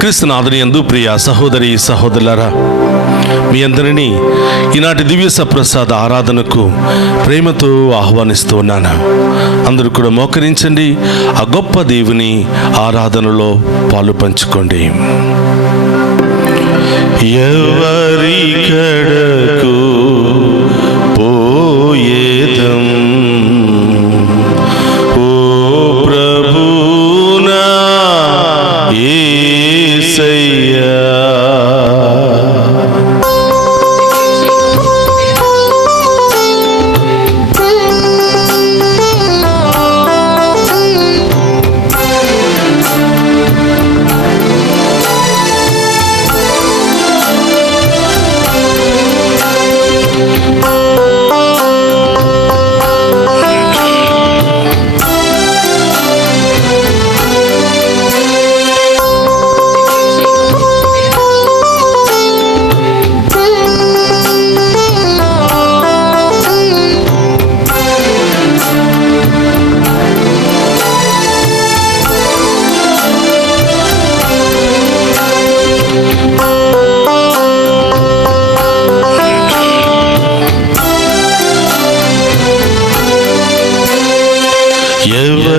క్రీస్తునాథుని యందు ప్రియ సహోదరి సహోదరులారా, మీ అందరినీ ఈనాటి దివ్య సప్రసాద ఆరాధనకు ప్రేమతో ఆహ్వానిస్తూ ఉన్నాను. అందరూ కూడా మోకరించండి, ఆ గొప్ప దేవుని ఆరాధనలో పాలు పంచుకోండి. ఎవరికడకు పోయేదం ఓ ప్రభునా యేసయ్యా,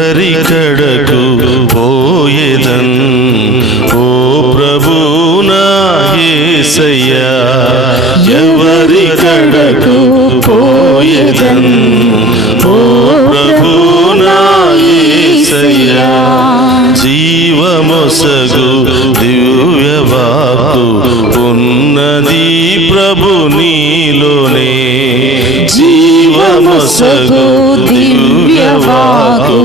ఎవరికడకు పోయేదన్ ఓ ప్రభునా యేసయ్యా, ఎవరికడకు పోయేదన్ ఓ ప్రభునా యేసయ్యా, జీవమొసగు దివ్యవాకు ఉన్నది ప్రభు నీలోనే, జీవమొసగు దివ్యవాకు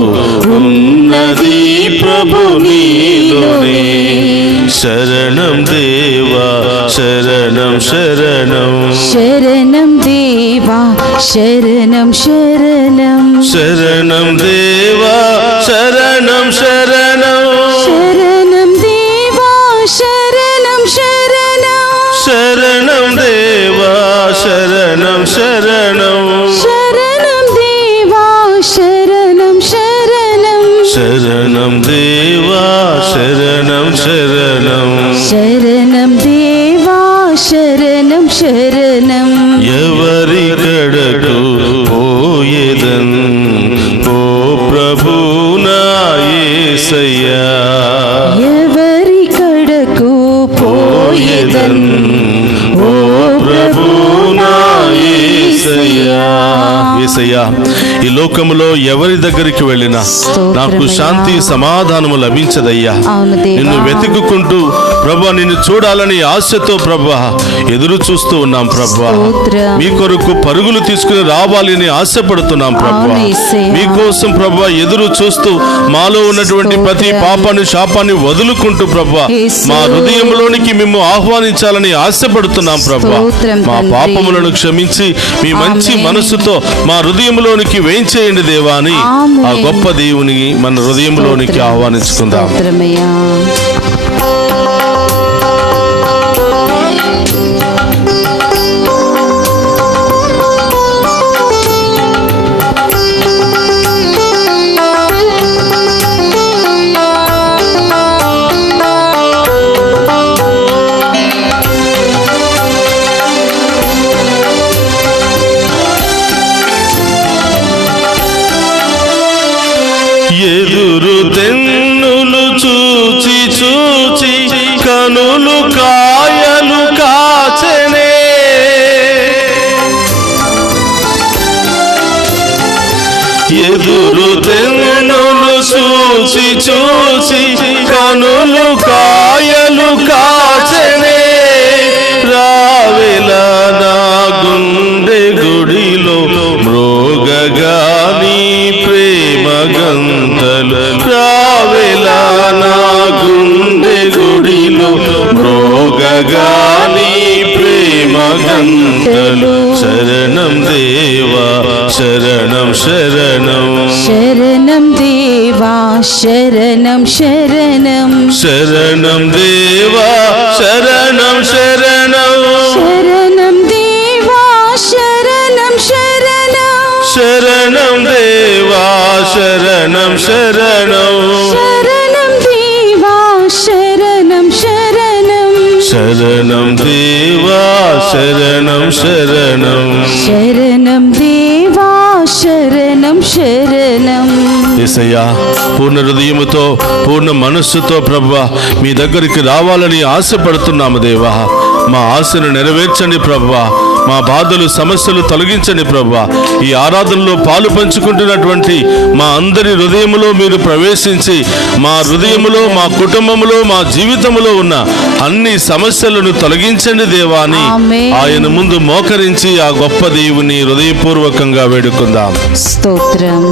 ఉన్నది ప్రభు నీలోనే. శరణం దేవా శరణం శరణం, శరణం దేవా శరణం శరణం, శరణం దేవా శరణం శరణం, శరణం దేవా శరణం శరణం, శరణం దేవా శరణం శరణం, శరణం దేవా శరణం శరణం, శరణం దేవా శరణం శరణం, శరణం దేవా శరణం శరణం. ఎవరికడకు పోయేదన్ ఓ ప్రభునా యేసయ్యా, ఎవరికడకు పోయేదన్ ఓ ప్రభునా యేసయ్యా. యేసయ్యా, ఈ లోకములో ఎవరి దగ్గరికి వెళ్ళినా నాకు శాంతి సమాధానము లభించదయ్యా. నిన్ను వెతుక్కుంటూ ప్రభువా, నిన్ను చూడాలని ఆశతో ప్రభువా ఎదురు చూస్తూ ఉన్నాం ప్రభువా. మీ కొరకు పరుగులు తీసుకుని రావాలని ఆశపడుతున్నాం ప్రభువా. మీకోసం ప్రభువా ఎదురు చూస్తూ మాలో ఉన్నటువంటి ప్రతి పాపాన్ని శాపాన్ని వదులుకుంటూ ప్రభువా మా హృదయంలోనికి మేము ఆహ్వానించాలని ఆశపడుతున్నాం ప్రభువా. మా పాపములను క్షమించి మీ మంచి మనసుతో మా హృదయంలోనికి వేయించేయండి దేవా అని ఆ గొప్ప దేవుని మన హృదయంలోనికి ఆహ్వానించుకుందాం. ఎదురు తెన్నులు చూచి చూచి కనులు కాయలు కాచెనే, ఎదురు తెన్నులు చూచి చూచి కనులు కాయలు కాచెనే, రావెలా నా గుండె గుడిలో మృగగా నీ ప్రేమ గంతలు, రావెలా నా గుండె గుడిలో మృగగా నీ ప్రేమ గంతలు. శరణం దేవా శరణం శరణం, శరణం దేవా శరణం శరణం, శరణం దేవా శరణం శరణం, శరణం దేవా శరణం శరణం, శరణం దేవా శరణం శరణం, శరణం దేవా శరణం శరణం. శరణం శరణం. శరణం దేవా శరణం శరణం. యేసయ్యా, పూర్ణ హృదయముతో పూర్ణ మనస్సుతో ప్రభువా మీ దగ్గరికి రావాలని ఆశపడుతున్నాము దేవా. మా ఆశను నెరవేర్చండి ప్రభువా. మా బాధలు సమస్యలు తొలగించండి ప్రభువా. ఈ ఆరాధనలో పాలు పంచుకుంటున్నటువంటి మా అందరి హృదయములో మీరు ప్రవేశించి మా హృదయములో, మా కుటుంబములో, మా జీవితంలో ఉన్న అన్ని సమస్యలను తొలగించండి దేవా అని ఆయన ముందు మోకరించి ఆ గొప్ప దేవుని హృదయపూర్వకంగా వేడుకుందాం. స్తోత్రం.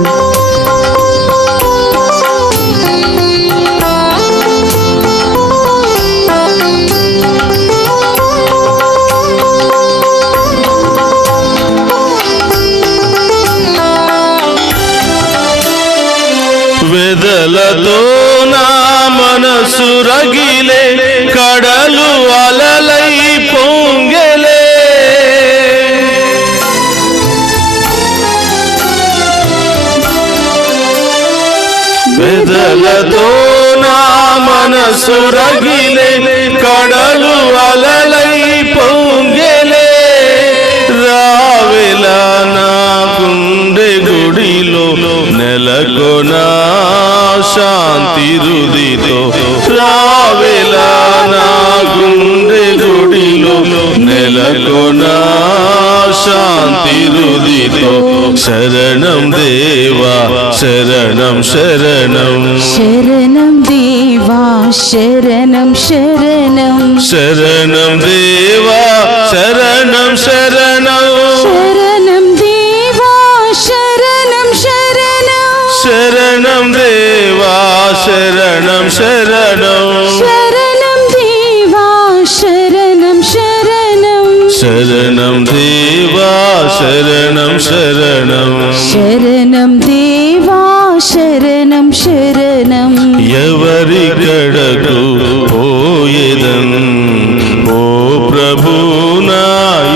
వెదలతో నా మనసు రగిలే, కడలు అలలై పొంగెలే. వెదలతో నా మనసు రగిలే, కడలు అలలై పొంగెలే. రావెలా నా గుండె గుడిలో నెలకొనా శాంతి రుదితో. రావెలా నా గుండె గుడిలో నెలకొనా శాంతి రుదితో. శరణం దేవా శరణం శరణం. శరణం దేవా శరణం శరణం. శరణం దేవా శరణం శరణం. శరణం దేవా శరణం శరణం. శరణం దేవా శరణం శరణం. శరణం దేవా శరణం శరణం. శరణం దేవా శరణం శరణం. శరణం దేవా శరణం శరణం. ఎవరి కడకు పోయేదన్ ఓ ప్రభు నా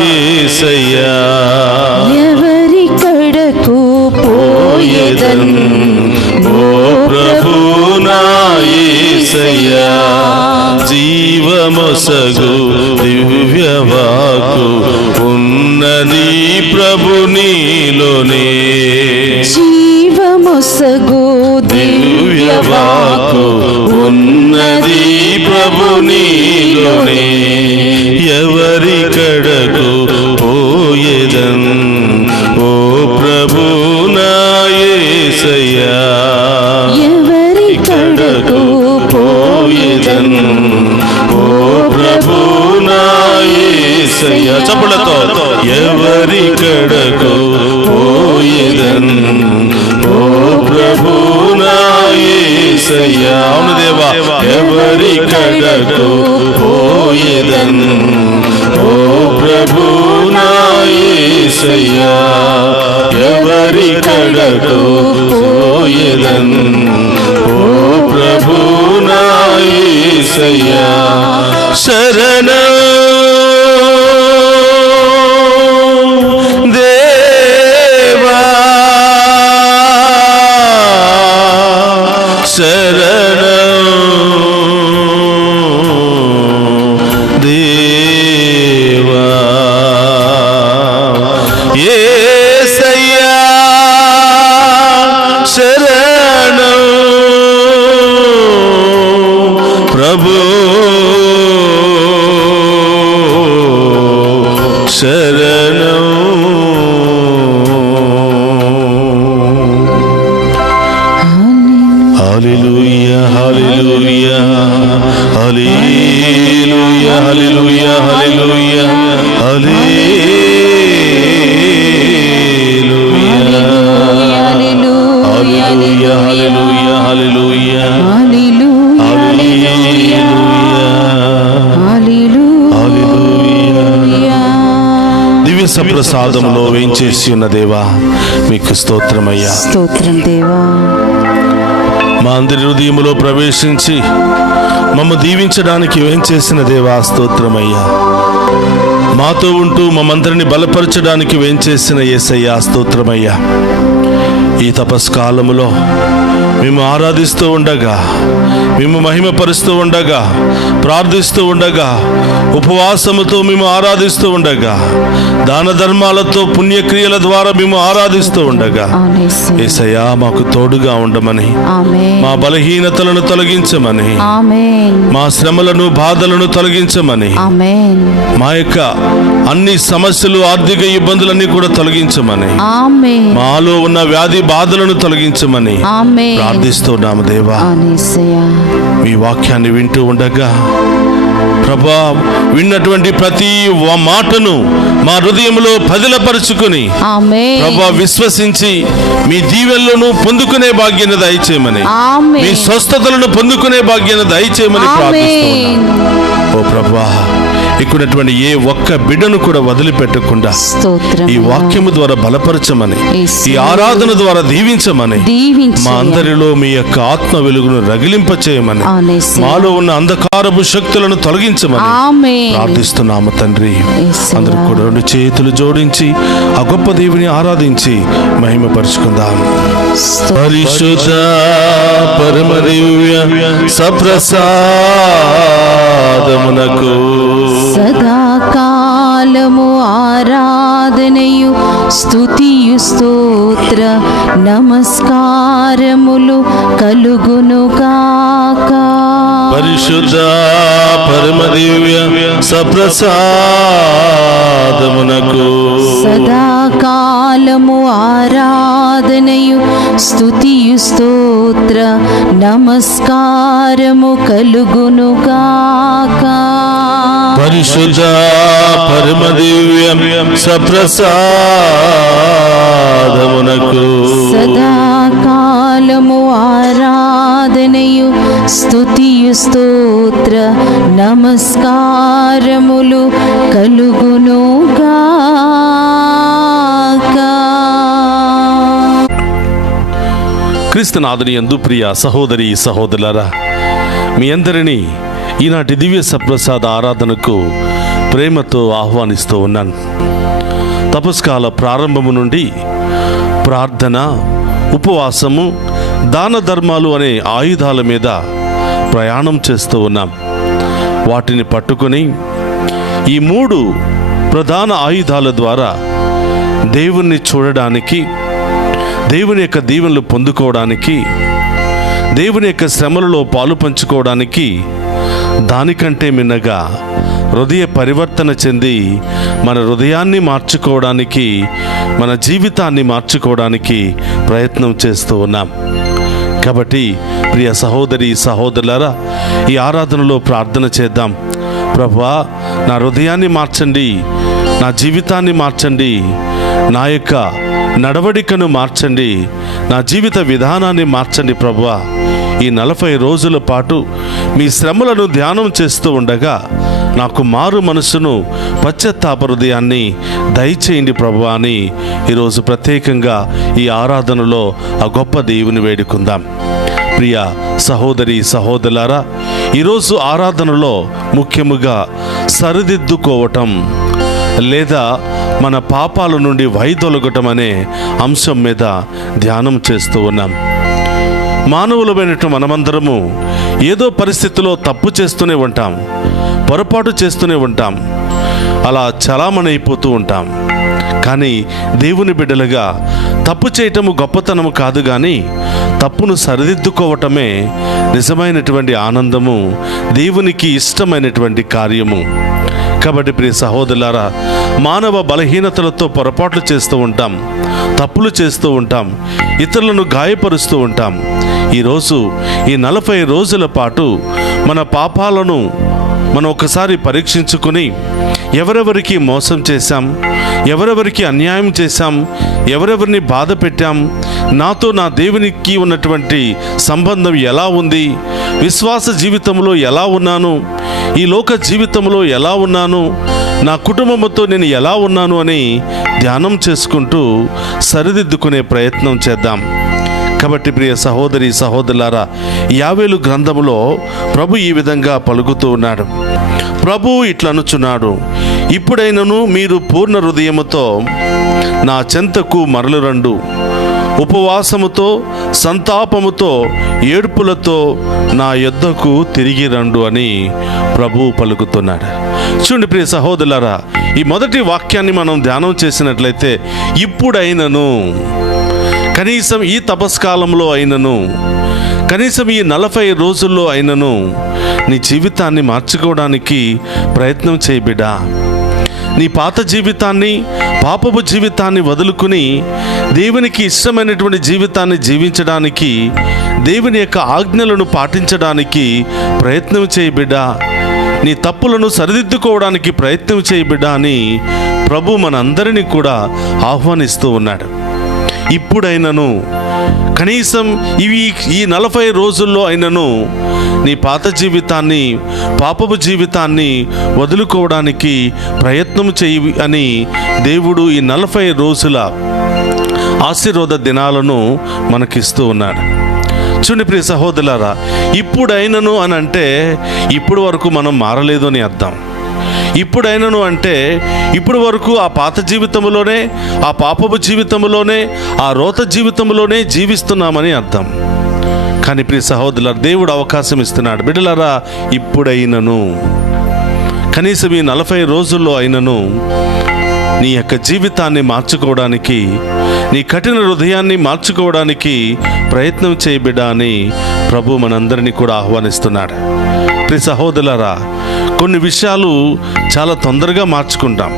యేసయ్యా. ఎవరి కడకు పోయేదన్ ఓ ప్రభు నా యేసయ్యా. జీవమొసగు దివ్యవాకు ఉన్నది ప్రభు నీలోనే. జీవమొసగు దివ్యవాకు ఉన్నది ప్రభు నీలోనే. ఎవరి కడకు పోయేదన్ ఓ ప్రభు నా యేసయ్యా. ఎవరి కడకు పోయేదన్ ఓ ప్రభు నా యేసయ్యా. చప్పులతో ఎవరి కడకు పోయేదన్ ఓ ప్రభు నా యేసయ్యా. అవును దేవా. ఎవరి కడకు పోయేదన్ ఓ ప్రభు నా యేసయ్యా. ఎవరి కడకు పోయేదన్ ఓ ప్రభు నా యేసయ్యా. శరణం దేవా శరణం దేవా. యేసయ్యా శరణం ప్రభు శరణం. హల్లెలూయా హల్లెలూయా హల్లెలూయా హల్లెలూయా హల్లెలూయా హల్లెలూయా హల్లెలూయా హల్లెలూయా హల్లెలూయా. దివ్య సప్రసాదంలో వేంచేసి ఉన్న దేవా మీకు స్తోత్రమయ్యా. స్తోత్రం దేవా. మా అందరి హృదయములో ప్రవేశించి మమ్మ దీవించడానికి వేంచేసిన దేవా స్తోత్రమయ్యా. మాతో ఉంటూ మమ్మందరిని బలపరచడానికి వేంచేసిన యేసయ్యా స్తోత్రమయ్యా. ఈ తపస్కాలములో మేము ఆరాధిస్తూ ఉండగా, మేము మహిమపరుస్తూ ఉండగా, ప్రార్థిస్తూ ఉండగా, ఉపవాసముతో మేము ఆరాధిస్తూ ఉండగా, దాన ధర్మాలతో పుణ్యక్రియల ద్వారా మేము ఆరాధిస్తూ ఉండగా, యేసయ్యా మాకు తోడుగా ఉండమని, మా బలహీనతలను తొలగించమని, మా శ్రమలను బాధలను తొలగించమని, మా యొక్క అన్ని సమస్యలు ఆర్థిక ఇబ్బందులన్నీ కూడా తొలగించమని, మాలో ఉన్న వ్యాధి బాధలను తొలగించమని ప్రార్థిస్తున్నాము దేవా. మీ వాక్యాన్ని వింటూ ఉండగా ప్రభా, విన్నటువంటి ప్రతి మాటను మా హృదయంలో పదిలపరుచుకుని ప్రభా విశ్వసించి మీ దీవెనలను పొందుకునే భాగ్యాన్ని దయచేయమని, మీ స్వస్థతలను పొందుకునే భాగ్యాన్ని దయచేయమని ప్రార్థిస్తున్నాము. ఓ ప్రభా, ఇక్కడటువంటి ఏ ఒక్క బిడ్డను కూడా వదిలిపెట్టకుండా ఈ వాక్యము ద్వారా బలపరచమని, ఈ ఆరాధన ద్వారా దీవించమని, మా అందరిలో మీ యొక్క ఆత్మ వెలుగును రగిలింపచేయమని, మాలో ఉన్న అంధకారపు శక్తులను తొలగించమని ప్రార్థిస్తున్నాము తండ్రి. అందరూ కూడా రెండు చేతులు జోడించి ఆ గొప్ప దేవుని ఆరాధించి మహిమపరుచుకుందాం. పరిశుద్ధ పరమ దివ్య సప్రసాదమునకు సదాకాలము ఆరాధనయు స్తుతియు స్తోత్ర నమస్కారములు కలుగునుగాక. పరిశుద్ధ పరమ దివ్య సప్రసాదమునకు సదాకాలము ఆరాధనయు స్తుతియు స్తోత్ర నమస్కారము కలుగునుగాక. పరిశుద్ధ పరమ దివ్య సప్రసాదమునకు సదాకాలము ఆరాధనయు స్తుతియు స్తోత్ర నమస్కారములు కలుగునుగాక. క్రీస్తునాథుని యందు ప్రియ సహోదరి సహోదరులారా, మీ అందరినీ ఈనాటి దివ్య సప్రసాద ఆరాధనకు ప్రేమతో ఆహ్వానిస్తూ ఉన్నాను. తపస్కాల ప్రారంభము నుండి ప్రార్థన, ఉపవాసము, దాన ధర్మాలు అనే ఆయుధాల మీద ప్రయాణం చేస్తూ ఉన్నాం. వాటిని పట్టుకొని ఈ 3 ప్రధాన ఆయుధాల ద్వారా దేవుణ్ణి చూడడానికి, దేవుని యొక్క దీవెనలు పొందుకోవడానికి, దేవుని యొక్క శ్రమలలో పాలు పంచుకోవడానికి, దానికంటే మిన్నగా హృదయ పరివర్తన చెంది మన హృదయాన్ని మార్చుకోవడానికి, మన జీవితాన్ని మార్చుకోవడానికి ప్రయత్నం చేస్తూ ఉన్నాం. కాబట్టి ప్రియ సహోదరి సహోదరులారా, ఈ ఆరాధనలో ప్రార్థన చేద్దాం. ప్రభువా, నా హృదయాన్ని మార్చండి, నా జీవితాన్ని మార్చండి, నా యొక్క నడవడికను మార్చండి, నా జీవిత విధానాన్ని మార్చండి ప్రభువా. ఈ 40 రోజుల పాటు మీ శ్రమలను ధ్యానం చేస్తూ ఉండగా నాకు మారు మనసును, పశ్చాత్తాప హృదయాన్ని దయచేయండి ప్రభువా అని ఈరోజు ప్రత్యేకంగా ఈ ఆరాధనలో ఆ గొప్ప దేవుని వేడుకుందాం. ప్రియ సహోదరి సహోదరులారా, ఈరోజు ఆరాధనలో ముఖ్యముగా సరిదిద్దుకోవటం లేదా మన పాపాల నుండి వైదొలగటం అనే అంశం మీద ధ్యానం చేస్తూ ఉన్నాం. మానవులమైనట్టు మనమందరము ఏదో పరిస్థితిలో తప్పు చేస్తూనే ఉంటాం, పొరపాటు చేస్తూనే ఉంటాం, అలా చలామణి అయిపోతూ ఉంటాం. కానీ దేవుని బిడ్డలుగా తప్పు చేయటము గొప్పతనము కాదు, కానీ తప్పును సరిదిద్దుకోవటమే నిజమైనటువంటి ఆనందము, దేవునికి ఇష్టమైనటువంటి కార్యము. కాబట్టి ప్రియ సహోదరులారా, మానవ బలహీనతలతో పొరపాట్లు చేస్తూ ఉంటాం, తప్పులు చేస్తూ ఉంటాం, ఇతరులను గాయపరుస్తూ ఉంటాం. ఈరోజు ఈ 40 రోజుల పాటు మన పాపాలను మనం ఒకసారి పరీక్షించుకుని ఎవరెవరికి మోసం చేశాం, ఎవరెవరికి అన్యాయం చేశాం, ఎవరెవరిని బాధ పెట్టాం, నాతో నా దేవునికి ఉన్నటువంటి సంబంధం ఎలా ఉంది, విశ్వాస జీవితంలో ఎలా ఉన్నాను, ఈ లోక జీవితంలో ఎలా ఉన్నాను, నా కుటుంబంతో నేను ఎలా ఉన్నాను అని ధ్యానం చేసుకుంటూ సరిదిద్దుకునే ప్రయత్నం చేద్దాం. కాబట్టి ప్రియ సహోదరి సహోదరులారా, యావేలు గ్రంథములో ప్రభు ఈ విధంగా పలుకుతూ ఉన్నాడు. ప్రభు ఇట్లనుచున్నాడు, ఇప్పుడైనను మీరు పూర్ణ హృదయముతో నా చెంతకు మరలురండు, ఉపవాసముతో సంతాపముతో ఏడుపులతో నా యొద్దకు తిరిగి రండు అని ప్రభువు పలుకుతున్నాడు. చూడండి ప్రియ సహోదరులారా, ఈ మొదటి వాక్యాన్ని మనం ధ్యానం చేసినట్లయితే, ఇప్పుడైనను, కనీసం ఈ తపస్కాలంలో అయినను, కనీసం ఈ 40 రోజుల్లో అయినను నీ జీవితాన్ని మార్చుకోవడానికి ప్రయత్నం చేయి బిడ్డా. నీ పాత జీవితాన్ని, పాపపు జీవితాన్ని వదులుకుని దేవునికి ఇష్టమైనటువంటి జీవితాన్ని జీవించడానికి, దేవుని యొక్క ఆజ్ఞలను పాటించడానికి ప్రయత్నం చేయి బిడ్డా. నీ తప్పులను సరిదిద్దుకోవడానికి ప్రయత్నం చేయి బిడ్డా అని ప్రభు మనందరినీ కూడా ఆహ్వానిస్తూ ఉన్నాడు. ఇప్పుడైనను, కనీసం ఈ 40 రోజుల్లో అయినను నీ పాత జీవితాన్ని, పాపపు జీవితాన్ని వదులుకోవడానికి ప్రయత్నం చేయి అని దేవుడు ఈ 40 రోజుల ఆశీర్వాద దినాలను మనకిస్తూ ఉన్నాడు. చూడండి ప్రియ సహోదరులారా, ఇప్పుడైనను అని అంటే ఇప్పుడు వరకు మనం మారలేదు అని అర్థం. ఇప్పుడైనను అంటే ఇప్పుడు వరకు ఆ పాత జీవితంలోనే, ఆ పాపపు జీవితంలోనే, ఆ రోత జీవితంలోనే జీవిస్తున్నామని అర్థం. కానీ ప్రియ సహోదరులారా, దేవుడు అవకాశం ఇస్తున్నాడు. బిడ్డలారా, ఇప్పుడైనను, కనీసం ఈ 40 రోజుల్లో అయినను నీ యొక్క జీవితాన్ని మార్చుకోవడానికి, నీ కఠిన హృదయాన్ని మార్చుకోవడానికి ప్రయత్నం చేయి బిడ్డ అని ప్రభు మనందరినీ కూడా ఆహ్వానిస్తున్నాడు. ప్రియ సహోదరులారా, కొన్ని విషయాలు చాలా తొందరగా మార్చుకుంటాం.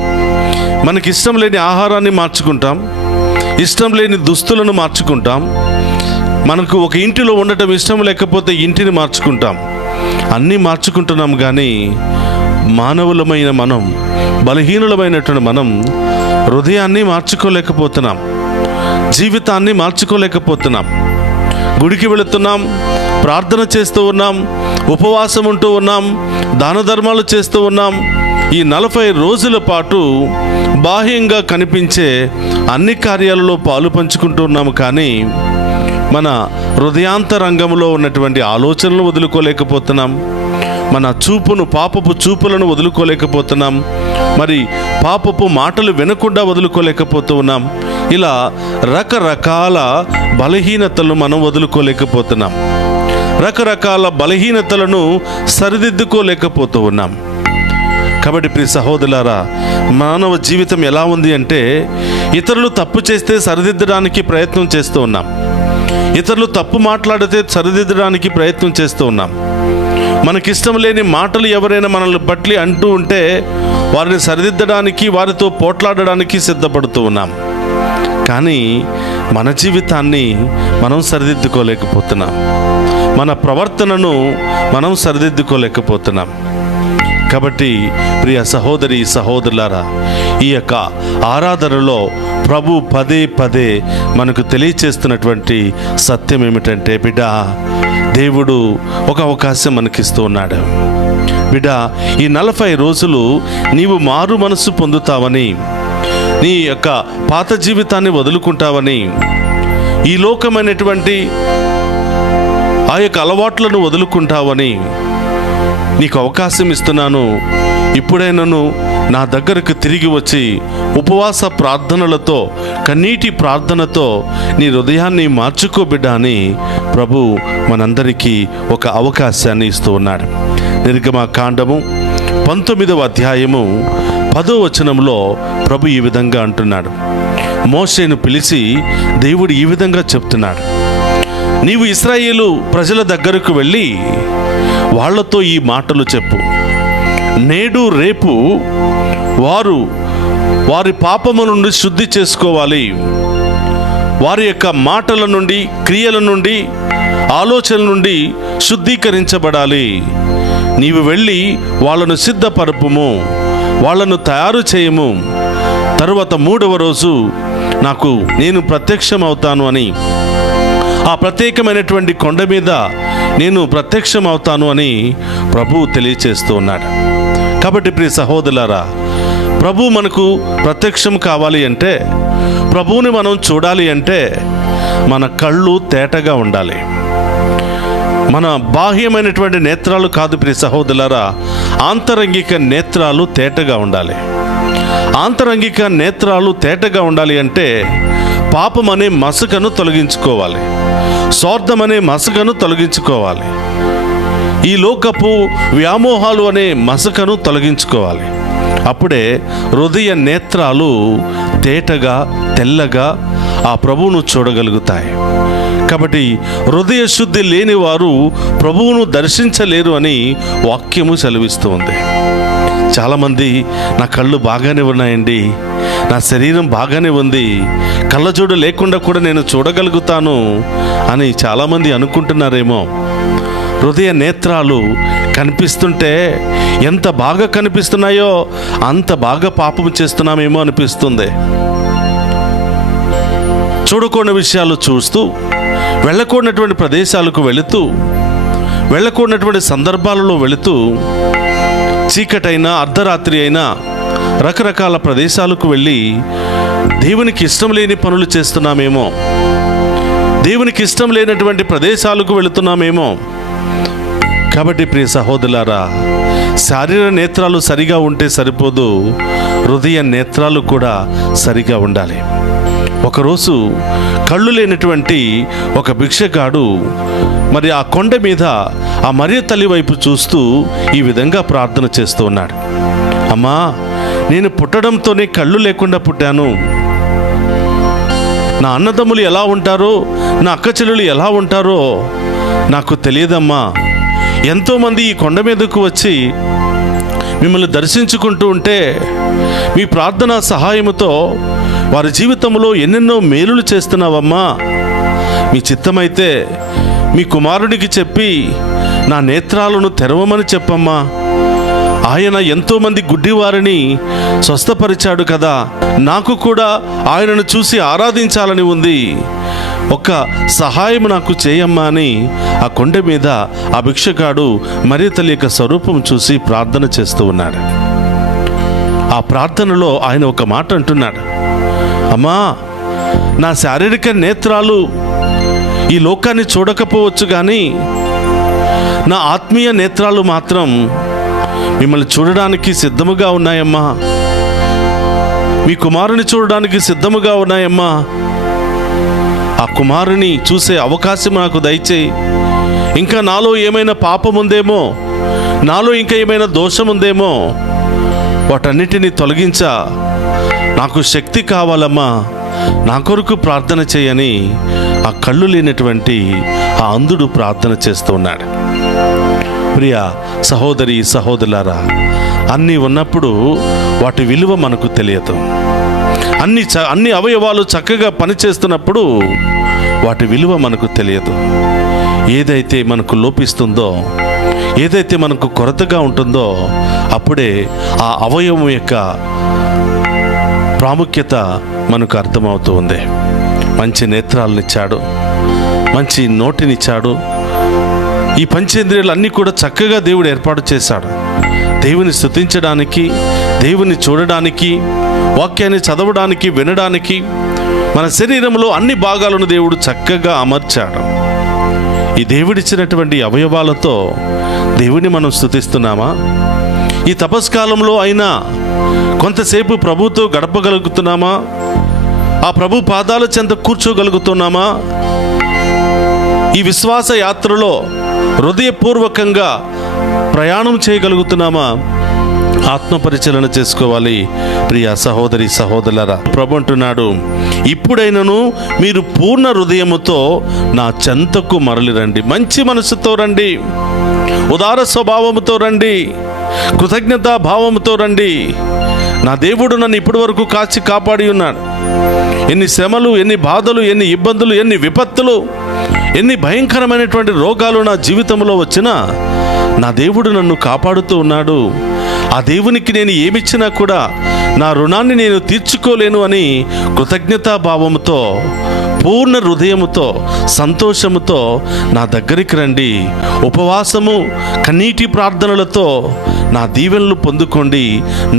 మనకి ఇష్టం లేని ఆహారాన్ని మార్చుకుంటాం, ఇష్టం లేని దుస్తులను మార్చుకుంటాం, మనకు ఒక ఇంటిలో ఉండటం ఇష్టం లేకపోతే ఇంటిని మార్చుకుంటాం. అన్నీ మార్చుకుంటున్నాం, కానీ మానవులమైన మనం, బలహీనులమైనటువంటి మనం హృదయాన్ని మార్చుకోలేకపోతున్నాం, జీవితాన్ని మార్చుకోలేకపోతున్నాం. గుడికి వెళుతున్నాం, ప్రార్థన చేస్తూ ఉన్నాం, ఉపవాసం ఉంటూ ఉన్నాం, దాన ధర్మాలు చేస్తూ ఉన్నాం. ఈ 40 రోజుల పాటు బాహ్యంగా కనిపించే అన్ని కార్యాలలో పాలు పంచుకుంటూ ఉన్నాము, కానీ మన హృదయాంతరంగంలో ఉన్నటువంటి ఆలోచనలు వదులుకోలేకపోతున్నాం. మన చూపును, పాపపు చూపులను వదులుకోలేకపోతున్నాం. మరి పాపపు మాటలు వినకుండా వదులుకోలేకపోతూ ఉన్నాం. ఇలా రకరకాల బలహీనతలను మనం వదులుకోలేకపోతున్నాం. రకరకాల బలహీనతలను సరిదిద్దుకోలేకపోతూ ఉన్నాం. కాబట్టి ప్రియ సహోదరులారా, మానవ జీవితం ఎలా ఉంది అంటే, ఇతరులు తప్పు చేస్తే సరిదిద్దడానికి ప్రయత్నం చేస్తూ ఉన్నాం, ఇతరులు తప్పు మాట్లాడితే సరిదిద్దడానికి ప్రయత్నం చేస్తూ ఉన్నాం. మనకిష్టం లేని మాటలు ఎవరైనా మనల్ని బట్టి అంటూ ఉంటే వారిని సరిదిద్దడానికి, వారితో పోట్లాడడానికి సిద్ధపడుతూ ఉన్నాం. కానీ మన జీవితాన్ని మనం సరిదిద్దుకోలేకపోతున్నాం, మన ప్రవర్తనను మనం సరిదిద్దుకోలేకపోతున్నాం. కాబట్టి ప్రియ సహోదరి సహోదరులారా, ఈ యొక్క ఆరాధనలో ప్రభు పదే పదే మనకు తెలియచేస్తున్నటువంటి సత్యం ఏమిటంటే, బిడ్డ, దేవుడు ఒక అవకాశం మనకిస్తూ ఉన్నాడు. బిడ్డ, ఈ 40 రోజులు నీవు మారు మనసు పొందుతావని, నీ యొక్క పాత జీవితాన్ని వదులుకుంటావని, ఈ లోకమైనటువంటి ఆ యొక్క అలవాట్లను వదులుకుంటావని నీకు అవకాశం ఇస్తున్నాను. ఇప్పుడైనను నా దగ్గరకు తిరిగి వచ్చి ఉపవాస ప్రార్థనలతో, కన్నీటి ప్రార్థనతో నీ హృదయాన్ని మార్చుకో బిడ్డ అని ప్రభు మనందరికీ ఒక అవకాశాన్ని ఇస్తూ ఉన్నాడు. నిర్గమకాండము 19వ అధ్యాయము 10వ వచనంలో ప్రభు ఈ విధంగా అంటున్నాడు. మోషేను పిలిచి దేవుడు ఈ విధంగా చెప్తున్నాడు, నీవు ఇశ్రాయేలు ప్రజల దగ్గరకు వెళ్ళి వాళ్లతో ఈ మాటలు చెప్పు. నేడు రేపు వారు వారి పాపము నుండి శుద్ధి చేసుకోవాలి, వారి యొక్క మాటల నుండి, క్రియల నుండి, ఆలోచనల నుండి శుద్ధీకరించబడాలి. నీవు వెళ్ళి వాళ్ళను సిద్ధపరపుము, వాళ్ళను తయారు చేయము. తరువాత 3వ రోజు నేను ప్రత్యక్షమవుతాను అని, ఆ ప్రత్యేకమైనటువంటి కొండ మీద నేను ప్రత్యక్షమవుతాను అని ప్రభువు తెలియచేస్తూ ఉన్నాడు. కాబట్టి ప్రియ సహోదరులారా, ప్రభు మనకు ప్రత్యక్షం కావాలి అంటే, ప్రభువుని మనం చూడాలి అంటే మన కళ్ళు తేటగా ఉండాలి. మన బాహ్యమైనటువంటి నేత్రాలు కాదు ప్రియ సహోదరులారా, ఆంతరంగిక నేత్రాలు తేటగా ఉండాలి. ఆంతరంగిక నేత్రాలు తేటగా ఉండాలి అంటే పాపం అనే మసకను తొలగించుకోవాలి, స్వార్థం అనే మసకను తొలగించుకోవాలి, ఈ లోకపు వ్యామోహాలు అనే మసకను తొలగించుకోవాలి. అప్పుడే హృదయ నేత్రాలు తేటగా తెల్లగా ఆ ప్రభువును చూడగలుగుతాయి. కాబట్టి హృదయ శుద్ధి లేని వారు ప్రభువును దర్శించలేరు అని వాక్యము సెలవిస్తుంది. చాలామంది నా కళ్ళు బాగానే ఉన్నాయండి, నా శరీరం బాగానే ఉంది, కళ్ళజోడు లేకుండా కూడా నేను చూడగలుగుతాను అని చాలామంది అనుకుంటున్నారేమో. హృదయ నేత్రాలు కనిపిస్తుంటే ఎంత బాగా కనిపిస్తున్నాయో అంత బాగా పాపం చేస్తున్నామేమో అనిపిస్తుంది. చూడకూడని విషయాలు చూస్తూ, వెళ్ళకూడనటువంటి ప్రదేశాలకు వెళుతూ, వెళ్ళకూడనటువంటి సందర్భాలలో వెళుతూ, చీకటైనా అర్ధరాత్రి అయినా రకరకాల ప్రదేశాలకు వెళ్ళి దేవునికి ఇష్టం లేని పనులు చేస్తున్నామేమో, దేవునికి ఇష్టం లేనటువంటి ప్రదేశాలకు వెళుతున్నామేమో. కాబట్టి ప్రియ సహోదరులారా, శారీర నేత్రాలు సరిగా ఉంటే సరిపోదు, హృదయ నేత్రాలు కూడా సరిగా ఉండాలి. ఒకరోజు కళ్ళు లేనటువంటి ఒక భిక్షగాడు మరి ఆ కొండ మీద ఆ మరియ తల్లి వైపు చూస్తూ ఈ విధంగా ప్రార్థన చేస్తూ ఉన్నాడు. అమ్మా, నేను పుట్టడంతోనే కళ్ళు లేకుండా పుట్టాను. నా అన్నదమ్ములు ఎలా ఉంటారో, నా అక్క చెల్లెలు ఎలా ఉంటారో నాకు తెలియదమ్మా. ఎంతోమంది ఈ కొండ మీదకు వచ్చి మిమ్మల్ని దర్శించుకుంటూ ఉంటే మీ ప్రార్థనా సహాయముతో వారి జీవితంలో ఎన్నెన్నో మేలులు చేస్తున్నావమ్మా. మీ చిత్తమైతే మీ కుమారుడికి చెప్పి నా నేత్రాలను తెరవమని చెప్పమ్మా. ఆయన ఎంతోమంది గుడ్డివారిని స్వస్థపరిచాడు కదా, నాకు కూడా ఆయనను చూసి ఆరాధించాలని ఉంది, ఒక్క సహాయం నాకు చేయమ్మా అని ఆ కొండ మీద ఆ భిక్షగాడు మరియ తల్లి యొక్క స్వరూపం చూసి ప్రార్థన చేస్తూ ఉన్నాడు. ఆ ప్రార్థనలో ఆయన ఒక మాట అంటున్నాడు, అమ్మా, నా శారీరక నేత్రాలు ఈ లోకాన్ని చూడకపోవచ్చు కానీ నా ఆత్మీయ నేత్రాలు మాత్రం మిమ్మల్ని చూడడానికి సిద్ధముగా ఉన్నాయమ్మా. మీ కుమారుని చూడడానికి సిద్ధముగా ఉన్నాయమ్మా. ఆ కుమారుని చూసే అవకాశం నాకు దయచేయి. ఇంకా నాలో ఏమైనా పాపం ఉందేమో, నాలో ఇంకా ఏమైనా దోషం ఉందేమో, వాటన్నిటినీ తొలగించా, నాకు శక్తి కావాలమ్మా, నా కొరకు ప్రార్థన చేయని ఆ కళ్ళు లేనటువంటి ఆ అంధుడు ప్రార్థన చేస్తూ ఉన్నాడు. ప్రియ సహోదరి సహోదరులారా, అన్నీ ఉన్నప్పుడు వాటి విలువ మనకు తెలియదు. అన్ని అవయవాలు చక్కగా పనిచేస్తున్నప్పుడు వాటి విలువ మనకు తెలియదు. ఏదైతే మనకు లోపిస్తుందో, ఏదైతే మనకు కొరతగా ఉంటుందో అప్పుడే ఆ అవయవం యొక్క ప్రాముఖ్యత మనకు అర్థమవుతూ ఉంది. మంచి నేత్రాలనిచ్చాడు, మంచి నోటినిచ్చాడు, ఈ పంచేంద్రియాలు అన్నీ కూడా చక్కగా దేవుడు ఏర్పాటు చేశాడు. దేవుని స్తుతించడానికి, దేవుని చూడడానికి, వాక్యాన్ని చదవడానికి, వినడానికి మన శరీరంలో అన్ని భాగాలను దేవుడు చక్కగా అమర్చాడు. ఈ దేవుడిచ్చినటువంటి అవయవాలతో దేవుని మనం స్తుతిస్తున్నామా? ఈ తపస్కాలంలో అయినా కొంతసేపు ప్రభుతో గడపగలుగుతున్నామా? ఆ ప్రభు పాదాల చెంత కూర్చోగలుగుతున్నామా? ఈ విశ్వాస యాత్రలో హృదయపూర్వకంగా ప్రయాణం చేయగలుగుతున్నామా? ఆత్మపరిశీలన చేసుకోవాలి ప్రియ సహోదరి సహోదరులారా. ప్రభు అంటున్నాడు, ఇప్పుడైనను మీరు పూర్ణ హృదయముతో నా చెంతకు మరలి రండి, మంచి మనసుతో రండి, ఉదార స్వభావముతో రండి, కృతజ్ఞతా భావముతో రండి. నా దేవుడు నన్ను ఇప్పటి వరకు కాచి కాపాడి ఉన్నాడు. ఎన్ని శ్రమలు, ఎన్ని బాధలు, ఎన్ని ఇబ్బందులు, ఎన్ని విపత్తులు, ఎన్ని భయంకరమైనటువంటి రోగాలు నా జీవితంలో వచ్చినా నా దేవుడు నన్ను కాపాడుతూ ఉన్నాడు. ఆ దేవునికి నేను ఏమిచ్చినా కూడా నా రుణాన్ని నేను తీర్చుకోలేను అని కృతజ్ఞతాభావముతో, పూర్ణ హృదయముతో, సంతోషముతో నా దగ్గరికి రండి. ఉపవాసము, కన్నీటి ప్రార్థనలతో నా దీవెనలు పొందుకోండి,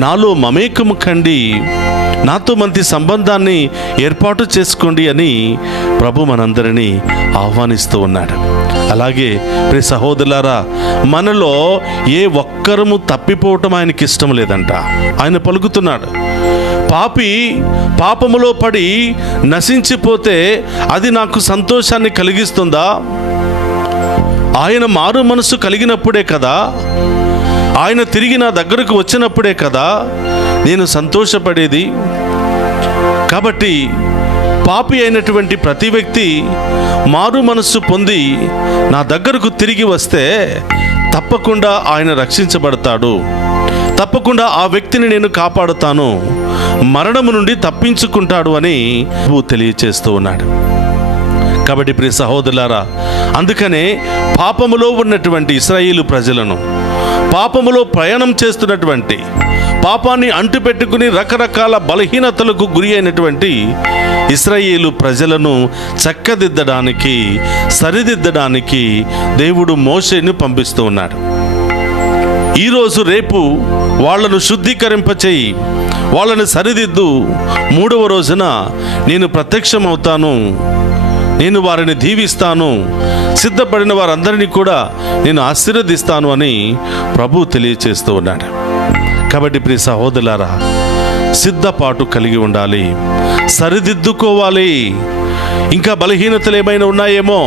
నాలో మమేకము కండి, నాతో మంచి సంబంధాన్ని ఏర్పాటు చేసుకోండి అని ప్రభు మనందరినీ ఆహ్వానిస్తూ ఉన్నాడు. అలాగే ప్రియ సహోదరులారా, మనలో ఏ ఒక్కరము తప్పిపోవటం ఆయనకి ఇష్టం లేదంట. ఆయన పలుకుతున్నాడు, పాపి పాపములో పడి నశించిపోతే అది నాకు సంతోషాన్ని కలిగిస్తుందా? ఆయన మారు మనసు కలిగినప్పుడే కదా, ఆయన తిరిగి నా దగ్గరకు వచ్చినప్పుడే కదా నేను సంతోషపడేది. కాబట్టి పాపి అయినటువంటి ప్రతి వ్యక్తి మారు మనస్సు పొంది నా దగ్గరకు తిరిగి వస్తే తప్పకుండా ఆయన రక్షించబడతాడు. తప్పకుండా ఆ వ్యక్తిని నేను కాపాడుతాను, మరణము నుండి తప్పించుకుంటాడు అని తెలియచేస్తూ ఉన్నాడు. కాబట్టి ప్రియ సహోదరులారా, అందుకనే పాపములో ఉన్నటువంటి ఇశ్రాయేలు ప్రజలను, పాపములో ప్రయాణం చేస్తున్నటువంటి, పాపాన్ని అంటుపెట్టుకుని రకరకాల బలహీనతలకు గురి అయినటువంటి ఇశ్రాయేలు ప్రజలను చక్కదిద్దడానికి, సరిదిద్దడానికి దేవుడు మోషేను పంపిస్తూ ఉన్నాడు. ఈరోజు రేపు వాళ్ళను శుద్ధీకరింపచేయి, వాళ్ళని సరిదిద్దు. 3వ రోజున నేను ప్రత్యక్షమవుతాను, నేను వారిని దీవిస్తాను, సిద్ధపడిన వారందరినీ కూడా నేను ఆశీర్వదిస్తాను అని ప్రభు తెలియచేస్తూ ఉన్నాడు. కాబట్టి ప్రియ సహోదరులారా, సిద్ధపాటు కలిగి ఉండాలి, సరిదిద్దుకోవాలి. ఇంకా బలహీనతలు ఏమైనా ఉన్నాయేమో,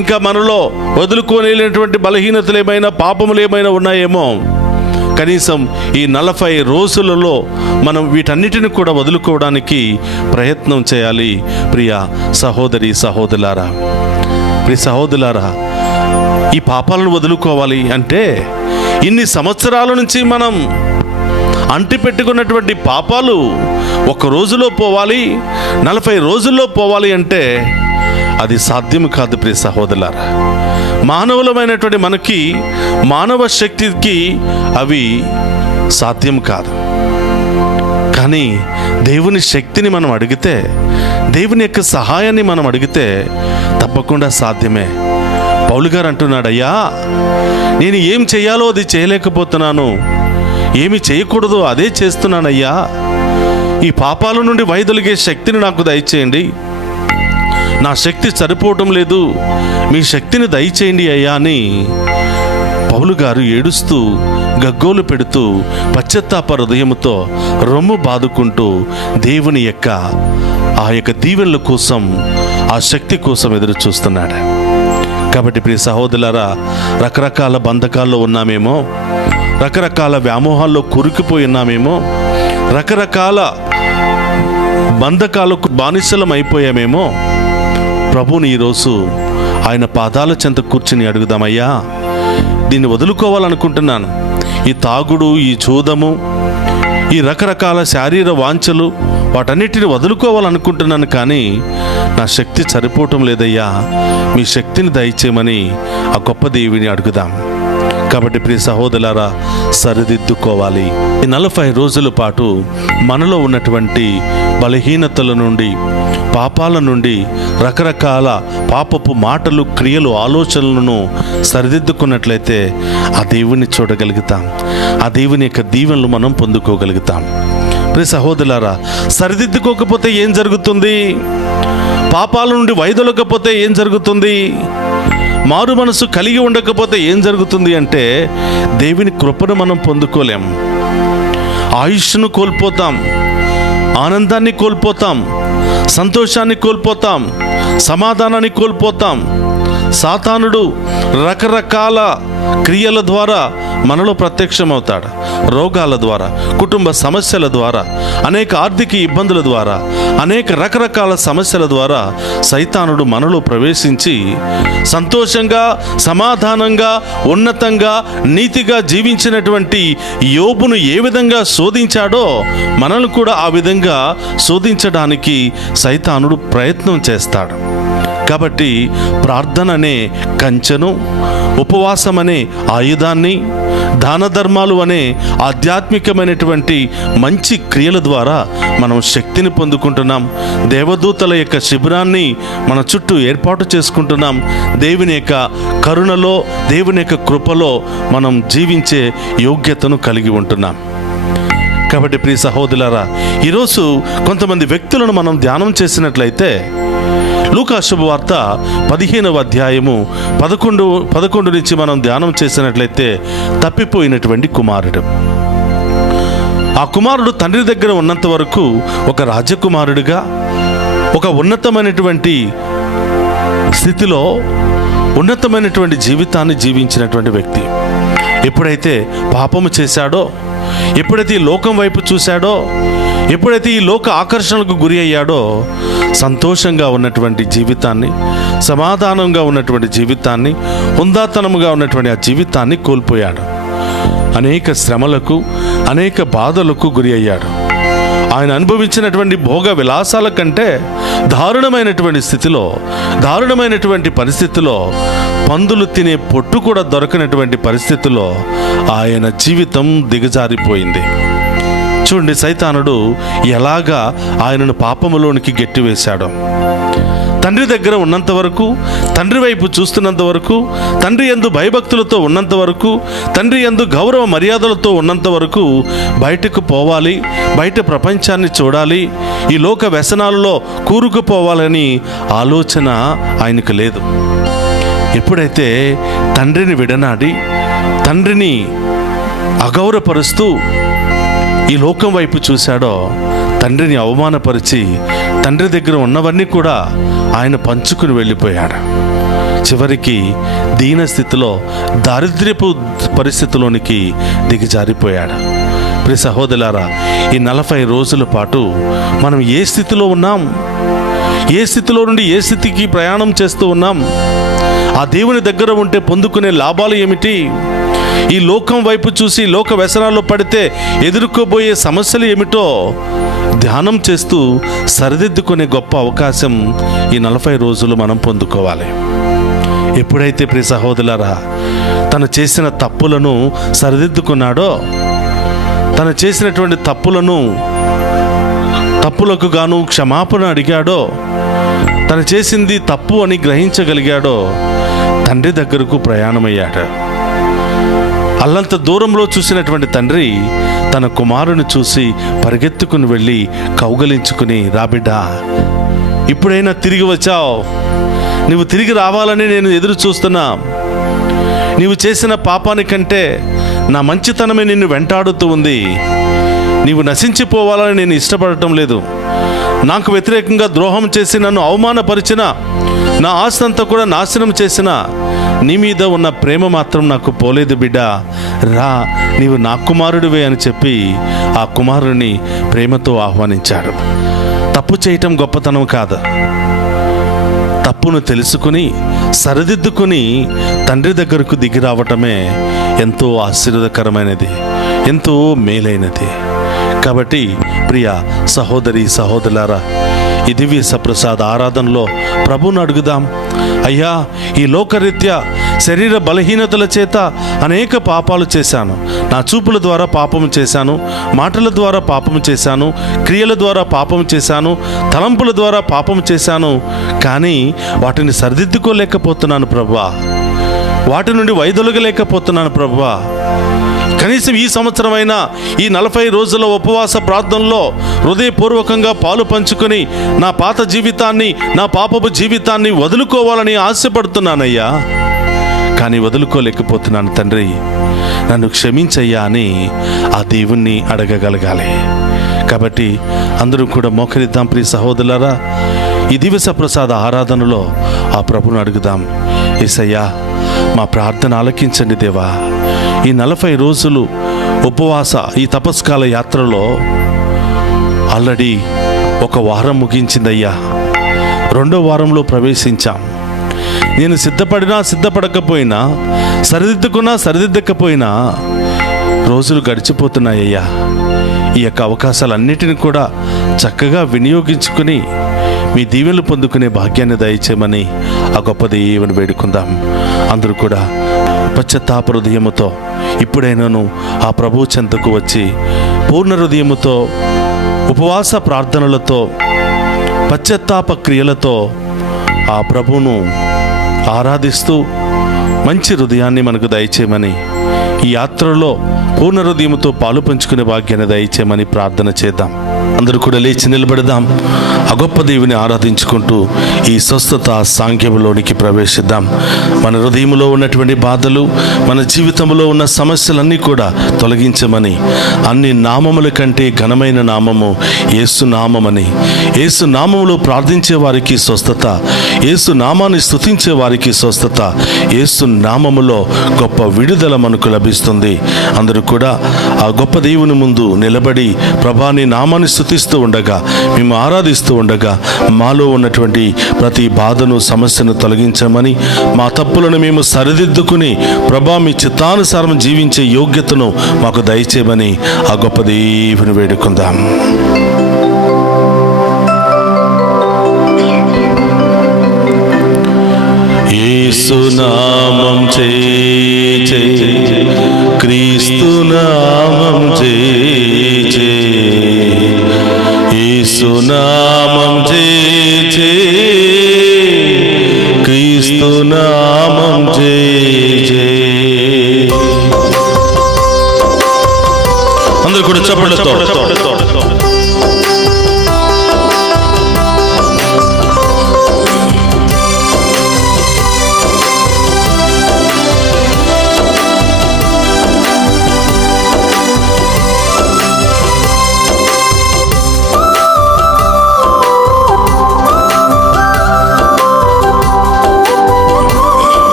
ఇంకా మనలో వదులుకోలేనటువంటి బలహీనతలు ఏమైనా, పాపములు ఏమైనా ఉన్నాయేమో, కనీసం ఈ 40 రోజులలో మనం వీటన్నిటిని కూడా వదులుకోవడానికి ప్రయత్నం చేయాలి. ప్రియ సహోదరి సహోదరులారా, ప్రియ సహోదరులారా, ఈ పాపాలను వదులుకోవాలి అంటే ఇన్ని సంవత్సరాల నుంచి మనం అంటిపెట్టుకున్నటువంటి పాపాలు ఒక రోజులో పోవాలి, 40 రోజుల్లో పోవాలి అంటే అది సాధ్యం కాదు. ప్రియ సహోదరులారా, మానవులమైనటువంటి మనకి, మానవ శక్తికి అవి సాధ్యం కాదు. కానీ దేవుని శక్తిని మనం అడిగితే, దేవుని యొక్క సహాయాన్ని మనం అడిగితే తప్పకుండా సాధ్యమే. పౌలు గారు అంటున్నాడు, అయ్యా నేను ఏం చేయాలో అది చేయలేకపోతున్నాను, ఏమి చేయకూడదో అదే చేస్తున్నానయ్యా, ఈ పాపాల నుండి వైదొలిగే శక్తిని నాకు దయచేయండి, నా శక్తి సరిపోవటం లేదు, మీ శక్తిని దయచేయండి అయ్యా అని పౌలు గారు ఏడుస్తూ, గగ్గోలు పెడుతూ, పశ్చాత్తాప హృదయముతో రొమ్ము బాదుకుంటూ దేవుని యొక్క ఆ యొక్క దీవెనల కోసం, ఆ శక్తి కోసం ఎదురు చూస్తున్నాడు. కాబట్టి ప్రియ సహోదరులారా, రకరకాల బంధకాల్లో ఉన్నామేమో, రకరకాల వ్యామోహాల్లో కూరుకుపోయి ఉన్నామేమో, రకరకాల బంధకాలకు బానిసలం అయిపోయామేమో. ప్రభుని ఈరోజు ఆయన పాదాల చెంత కూర్చుని అడుగుదామయ్యా, దీన్ని వదులుకోవాలనుకుంటున్నాను, ఈ తాగుడు, ఈ జూదము, ఈ రకరకాల శారీర వాంఛలు, వాటన్నిటిని వదులుకోవాలనుకుంటున్నాను, కానీ నా శక్తి సరిపోవటం లేదయ్యా, మీ శక్తిని దయచేయమని ఆ గొప్ప దేవుని అడుగుదాం. కాబట్టి ప్రియ సహోదరులారా, సరిదిద్దుకోవాలి. ఈ 40 రోజుల పాటు మనలో ఉన్నటువంటి బలహీనతల నుండి, పాపాల నుండి, రకరకాల పాపపు మాటలు, క్రియలు, ఆలోచనలను సరిదిద్దుకున్నట్లయితే ఆ దేవుని చూడగలుగుతాం, ఆ దేవుని యొక్క దీవెనలు మనం పొందుకోగలుగుతాం. ప్రియ సహోదరులారా, సరిదిద్దుకోకపోతే ఏం జరుగుతుంది? పాపాల నుండి వైదొలగకపోతే ఏం జరుగుతుంది? మారు మనసు కలిగి ఉండకపోతే ఏం జరుగుతుంది అంటే దేవుని కృపను మనం పొందుకోలేం, ఆయుష్ను కోల్పోతాం, ఆనందాన్ని కోల్పోతాం, సంతోషాన్ని కోల్పోతాం, సమాధానాన్ని కోల్పోతాం. సాతానుడు రకరకాల క్రియల ద్వారా మనలో ప్రత్యక్షమవుతాడు. రోగాల ద్వారా, కుటుంబ సమస్యల ద్వారా, అనేక ఆర్థిక ఇబ్బందుల ద్వారా, అనేక రకరకాల సమస్యల ద్వారా సైతానుడు మనలో ప్రవేశించి సంతోషంగా, సమాధానంగా, ఉన్నతంగా, నీతిగా జీవించినటువంటి యోబును ఏ విధంగా శోధించాడో మనల్ని కూడా ఆ విధంగా శోధించడానికి సైతానుడు ప్రయత్నం చేస్తాడు. కాబట్టి ప్రార్థన అనే కంచెను, ఉపవాసం అనే ఆయుధాన్ని, దాన ధర్మాలు అనే ఆధ్యాత్మికమైనటువంటి మంచి క్రియల ద్వారా మనం శక్తిని పొందుకుంటున్నాం. దేవదూతల యొక్క శిబిరాన్ని మన చుట్టూ ఏర్పాటు చేసుకుంటున్నాం. దేవుని యొక్క కరుణలో, దేవుని యొక్క కృపలో మనం జీవించే యోగ్యతను కలిగి ఉంటున్నాం. కాబట్టి ప్రియ సహోదరులారా, ఈరోజు కొంతమంది వ్యక్తులను మనం ధ్యానం చేసినట్లయితే, లూకా శుభవార్త 15వ అధ్యాయము 11 నుంచి మనం ధ్యానం చేసినట్లయితే, తప్పిపోయినటువంటి కుమారుడు. ఆ కుమారుడు తండ్రి దగ్గర ఉన్నంత వరకు ఒక రాజకుమారుడిగా, ఒక ఉన్నతమైనటువంటి స్థితిలో ఉన్నతమైనటువంటి జీవితాన్ని జీవించినటువంటి వ్యక్తి. ఎప్పుడైతే పాపము చేశాడో, ఎప్పుడైతే ఈ లోకం వైపు చూశాడో, ఎప్పుడైతే ఈ లోక ఆకర్షణకు గురి అయ్యాడో, సంతోషంగా ఉన్నటువంటి జీవితాన్ని, సమాధానంగా ఉన్నటువంటి జీవితాన్ని, హుందాతనముగా ఉన్నటువంటి ఆ జీవితాన్ని కోల్పోయాడు. అనేక శ్రమలకు, అనేక బాధలకు గురి అయ్యాడు. ఆయన అనుభవించినటువంటి భోగ విలాసాల కంటే దారుణమైనటువంటి స్థితిలో, దారుణమైనటువంటి పరిస్థితిలో, పందులు తినే పొట్టు కూడా దొరకనటువంటి పరిస్థితిలో ఆయన జీవితం దిగజారిపోయింది. చూడండి, సైతానుడు ఎలాగా ఆయనను పాపములోనికి గెట్టివేశాడో. తండ్రి దగ్గర ఉన్నంత వరకు, తండ్రి వైపు చూస్తున్నంత వరకు, తండ్రి యందు భయభక్తులతో ఉన్నంత వరకు, తండ్రి యందు గౌరవ మర్యాదలతో ఉన్నంత వరకు బయటకు పోవాలి, బయట ప్రపంచాన్ని చూడాలి, ఈ లోక వ్యసనాలలో కూరుకుపోవాలని ఆలోచన ఆయనకు లేదు. ఎప్పుడైతే తండ్రిని విడనాడి, తండ్రిని అగౌరవపరుస్తూ ఈ లోకం వైపు చూశాడో, తండ్రిని అవమానపరిచి తండ్రి దగ్గర ఉన్నవన్నీ కూడా ఆయన పంచుకుని వెళ్ళిపోయాడు. చివరికి దీన స్థితిలో, దారిద్ర్యపు పరిస్థితిలోనికి దిగజారిపోయాడు. ప్రియ సహోదరులారా, ఈ 40 రోజుల పాటు మనం ఏ స్థితిలో ఉన్నాం, ఏ స్థితిలో నుండి ఏ స్థితికి ప్రయాణం చేస్తూ ఉన్నాం, ఆ దేవుని దగ్గర ఉంటే పొందుకునే లాభాలు ఏమిటి, ఈ లోకం వైపు చూసి లోక వ్యసనాల్లో పడితే ఎదుర్కోబోయే సమస్యలు ఏమిటో ధ్యానం చేస్తూ సరిదిద్దుకునే గొప్ప అవకాశం ఈ 40 రోజులు మనం పొందుకోవాలి. ఎప్పుడైతే ప్రియ సహోదరులారా తను చేసిన తప్పులను సరిదిద్దుకున్నాడో, తను చేసినటువంటి తప్పులకు గాను క్షమాపణ అడిగాడో, తను చేసింది తప్పు అని గ్రహించగలిగాడో, తండ్రి దగ్గరకు ప్రయాణమయ్యాడు. అల్లంత దూరంలో చూసినటువంటి తండ్రి తన కుమారుని చూసి పరిగెత్తుకుని వెళ్ళి కౌగలించుకుని, రాబిడ్డా, ఇప్పుడైనా తిరిగి వచ్చావు, నువ్వు తిరిగి రావాలని నేను ఎదురు చూస్తున్నా. నీవు చేసిన పాపానికంటే నా మంచితనమే నిన్ను వెంటాడుతూ ఉంది. నీవు నశించిపోవాలని నేను ఇష్టపడటం లేదు. నాకు వ్యతిరేకంగా ద్రోహం చేసి నన్ను అవమానపరిచిన, నా ఆస్తి అంతా కూడా నాశనం చేసిన నీ మీద ఉన్న ప్రేమ మాత్రం నాకు పోలేదు బిడ్డ, రా, నీవు నా కుమారుడివే అని చెప్పి ఆ కుమారుని ప్రేమతో ఆహ్వానించాడు. తప్పు చేయటం గొప్పతనం కాదు. తప్పును తెలుసుకుని సరిదిద్దుకుని తండ్రి దగ్గరకు దిగి రావటమే ఎంతో ఆశీర్వాదకరమైనది, ఎంతో మేలైనది. కాబట్టి ప్రియ సహోదరి సహోదరులారా, ఈ దివ్య సప్రసాద ఆరాధనలో ప్రభువును అడుగుదాం. అయ్యా, ఈ లోకరీత్యా శరీర బలహీనతల చేత అనేక పాపాలు చేశాను. నా చూపుల ద్వారా పాపము చేశాను, మాటల ద్వారా పాపము చేశాను, క్రియల ద్వారా పాపము చేశాను, తలంపుల ద్వారా పాపము చేశాను. కానీ వాటిని సరిదిద్దుకోలేకపోతున్నాను ప్రభువా, వాటి నుండి వైదొలగలేకపోతున్నాను ప్రభువా. కనీసం ఈ సంవత్సరమైనా ఈ 40 రోజుల ఉపవాస ప్రార్థనలో హృదయపూర్వకంగా పాలు పంచుకొని నా పాత జీవితాన్ని, నా పాపపు జీవితాన్ని వదులుకోవాలని ఆశపడుతున్నానయ్యా. కానీ వదులుకోలేకపోతున్నాను తండ్రి, నన్ను క్షమించయ్యా అని ఆ దేవుణ్ణి అడగగలగాలి. కాబట్టి అందరూ కూడా మోకరిద్దాం. ప్రియ సహోదరులారా, ఈ దివస ప్రసాద ఆరాధనలో ఆ ప్రభుని అడుగుదాం. యేసయ్యా, మా ప్రార్థన ఆలకించండి దేవా. ఈ 40 రోజులు ఉపవాస ఈ తపస్కాల యాత్రలో ఆల్రెడీ 1 వారం ముగించిందయ్యా. 2వ వారంలో ప్రవేశించాం. నేను సిద్ధపడకపోయినా, సరిదిద్దకపోయినా రోజులు గడిచిపోతున్నాయ్యా. ఈ యొక్క అవకాశాలన్నిటిని కూడా చక్కగా వినియోగించుకుని మీ దీవెనలు పొందుకునే భాగ్యాన్ని దయచేయమని ఆ గొప్ప దేవుని వేడుకుందాం. అందరూ కూడా పశ్చాత్తాప హృదయముతో ఇప్పుడైనాను ఆ ప్రభు చెంతకు వచ్చి పూర్ణ హృదయముతో, ఉపవాస ప్రార్థనలతో, పశ్చాత్తాప క్రియలతో ఆ ప్రభువును ఆరాధిస్తూ మంచి హృదయాన్ని మనకు దయచేయమని, ఈ యాత్రలో పూర్ణ హృదయముతో పాలు పంచుకునే భాగ్యాన్ని దయచేయమని ప్రార్థన చేద్దాం. అందరూ కూడా లేచి నిలబడదాం. ఆ గొప్ప దేవుని ఆరాధించుకుంటూ ఈ స్వస్థత సాంఖ్యంలోనికి ప్రవేశిద్దాం. మన హృదయంలో ఉన్నటువంటి బాధలు, మన జీవితంలో ఉన్న సమస్యలన్నీ కూడా తొలగించమని, అన్ని నామముల కంటే ఘనమైన నామము యేసు నామమని, యేసు నామములో ప్రార్థించే వారికి స్వస్థత, యేసు నామాన్ని స్తుతించే వారికి స్వస్థత, యేసు నామములో గొప్ప విడుదల మనకు లభిస్తుంది. అందరూ కూడా ఆ గొప్ప దేవుని ముందు నిలబడి ప్రభా నీ నామాన్ని స్తుతిస్తూ ఉండగా, మేము ఆరాధిస్తూ ఉండగా మాలో ఉన్నటువంటి ప్రతి బాధను, సమస్యను తొలగించమని, మా తప్పులను మేము సరిదిద్దుకుని ప్రభా మీ చిత్తానుసారం జీవించే యోగ్యతను మాకు దయచేయమని ఆ గొప్ప దేవుని వేడుకుందాం. యేసు నామం జై క్రీస్తు నామం జై యేసు నామం జై క్రీస్తు నామం జై. అందరూ కూడా చప్పట్లతో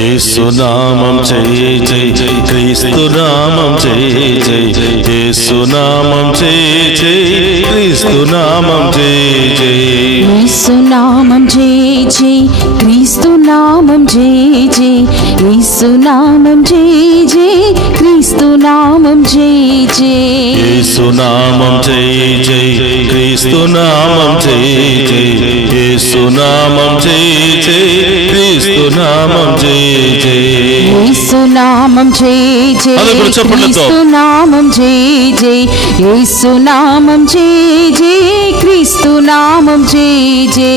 యేసు నామం జై జై క్రీస్తు నామం జై జై యేసు నామం జై జై క్రీస్తు నామం జై జై యేసు నామం జై జై క్రీస్తు నామం జై జై యేసు నామం జై జై క్రీస్తు నామం జై జై యేసు నామం జై జై క్రీస్తు నామం జై జై యేసు నామం జై జై క్రీస్తు నామం జై జై యేసు నామం జై జై క్రీస్తు నామం జై జై యేసు నామం జై జై క్రీస్తు నామం జై జై.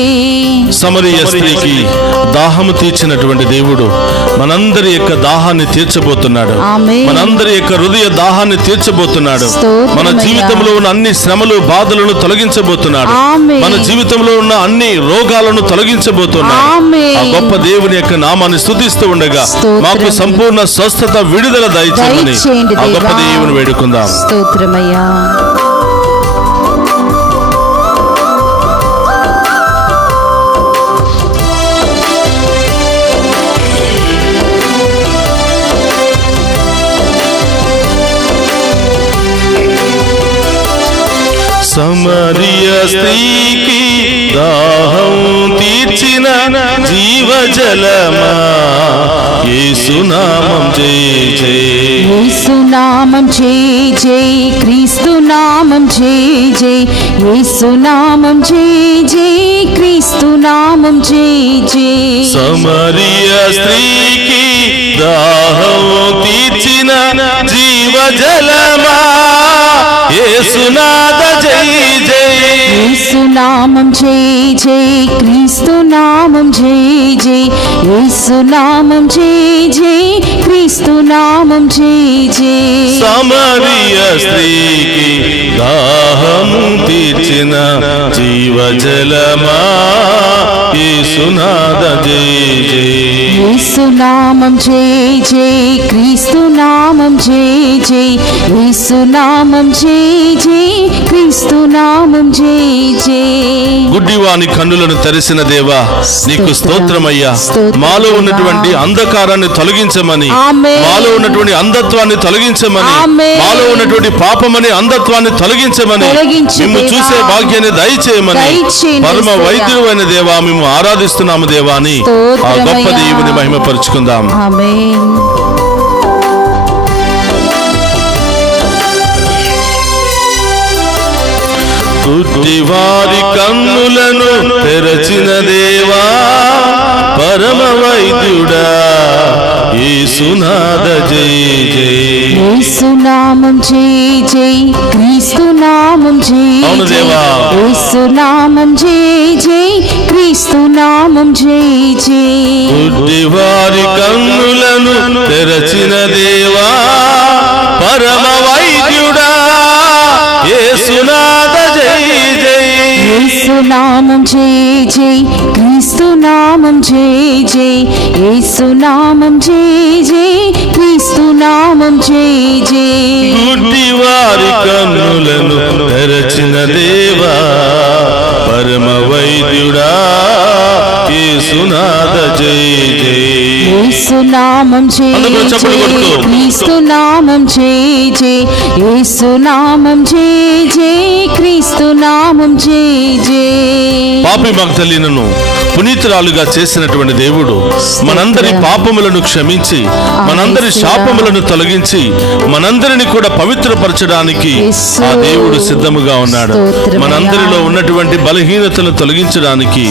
సమరయ స్త్రీకి దాహము తీర్చినటువంటి దేవుడు మనందరి యొక్క దాహాన్ని తీర్చబోతున్నాడు. మనందరి యొక్క హృదయ దాహాన్ని తీర్చబోతున్నాడు. మన జీవితంలో ఉన్న అన్ని శ్రమలు, బాధలను తొలగించబోతున్నాడు. మన జీవితంలో ఉన్న అన్ని రోగాలను తొలగించబోతున్నాడు. ఆ గొప్ప దేవుని యొక్క నామాన్ని స్తుతిస్తూ ఉండగా మాకు సంపూర్ణ స్వస్థత, విడుదల దయచేయమని ఆ గొప్ప దేవుని వేడుకుందాం. స్తోత్రమయ్యా. సమరయ స్త్రీకి దాహం తీర్చిన జీవజలమా యేసు నామం జై జై యేసు నామం జై జై క్రీస్తు నామం జై జై యేసు నామం జై జై క్రీస్తు నామం జై జై. సమరయ స్త్రీకి దాహం తీర్చిన జీవజలమా యేసునాథ జై జై యేసు నామం జై జై క్రీస్తు నామం జై జై యేసు నామం జై జై క్రీస్తు నామం జై జై. సమరయ స్త్రీకి దాహము తీర్చిన జీవజలమా యేసునాథ జై జై యేసు నామం జై జై క్రీస్తు నామం జై జై యేసు నామం జై జై క్రీస్తు నామం జై జై. గుడ్డివాని కన్నులను తెరిసిన దేవా నీకు స్తోత్రమయ్యా. మాలో ఉన్నటువంటి అంధకారాన్ని తొలగించమని, మాలో ఉన్నటువంటి అంధత్వాన్ని తొలగించమని, మాలో ఉన్నటువంటి పాపమని అంధత్వాన్ని తొలగించమని, మేము చూసే భాగ్యాన్ని దయచేయమని పరమ వైద్యుడు అయిన దేవా మేము ఆరాధిస్తున్నాము దేవా అని ఆ గొప్ప దేవుని మహిమపరుచుకుందాం. ఆమేన్. గుడ్డివారి కన్నులను తెరచిన దేవా పరమ వైద్యుడా యేసునాథ జై జై యేసు నామం జై జై క్రీస్తు నామం జై అవును దేవా. యేసు నామం జై జై క్రీస్తు నామం నామం జై జై. గుడ్డివారి కన్నులను తెరచిన దేవా పరమ వైద్యుడా యేసునాథ జై జై. యేసు నామం జై జై క్రీస్తు నామం జై జై. యేసు నామం జై జై క్రీస్తు నామం జై జై. గుడ్డివారి కన్నులను తెరచిన దేవా పరమ వైద్యుడా యేసునాథ జై జై. యేసు నామం జై జై క్రీస్తు నామం జై జై. యేసు నామం జై జై క్రీస్తు నామం జై జై. పాపి మగ్దలీనను పునీతురాలుగా చేసినటువంటి దేవుడు మనందరి పాపములను క్షమించి మనందరి శాపములను తొలగించి మనందరిని కూడా పవిత్రపరచడానికి ఆ దేవుడు సిద్ధముగా ఉన్నాడు. మనందరిలో ఉన్నటువంటి బలహీనతను తొలగించడానికి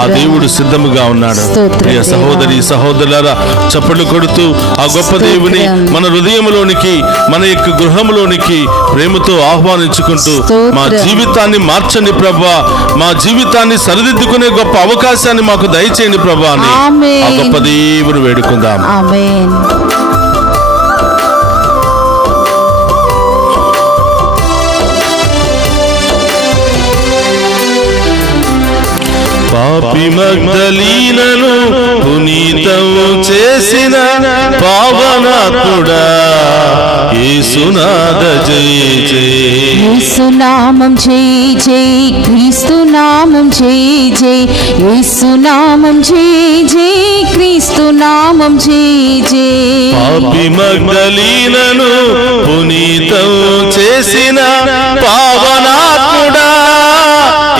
ఆ దేవుడు సిద్ధముగా ఉన్నాడు. ప్రియ సహోదరి సహోదరులారా, చప్పట్లు కొడుతూ ఆ గొప్ప దేవుని మన హృదయంలోనికి మన యొక్క గృహంలోనికి ప్రేమతో ఆహ్వానించుకుంటూ మా జీవితాన్ని మార్చండి ప్రభువా, మా జీవితాన్ని సరిదిద్దుకునే గొప్ప అవకాశాన్ని మాకు దయచేయండి ప్రభువా అని ఆ గొప్ప దేవుని వేడుకుందాం. ఆమేన్. పాపి మగ్దలీనను పునీతము చేసిన పావనాత్ముడా యేసునాథ జై జై. యేసు నామం జై జై క్రీస్తు నామం జై జై. యేసు నామం జై జై క్రీస్తు నామం జై జై. పాపి మగ్దలీనను పునీతము చేసిన పావనాత్ముడా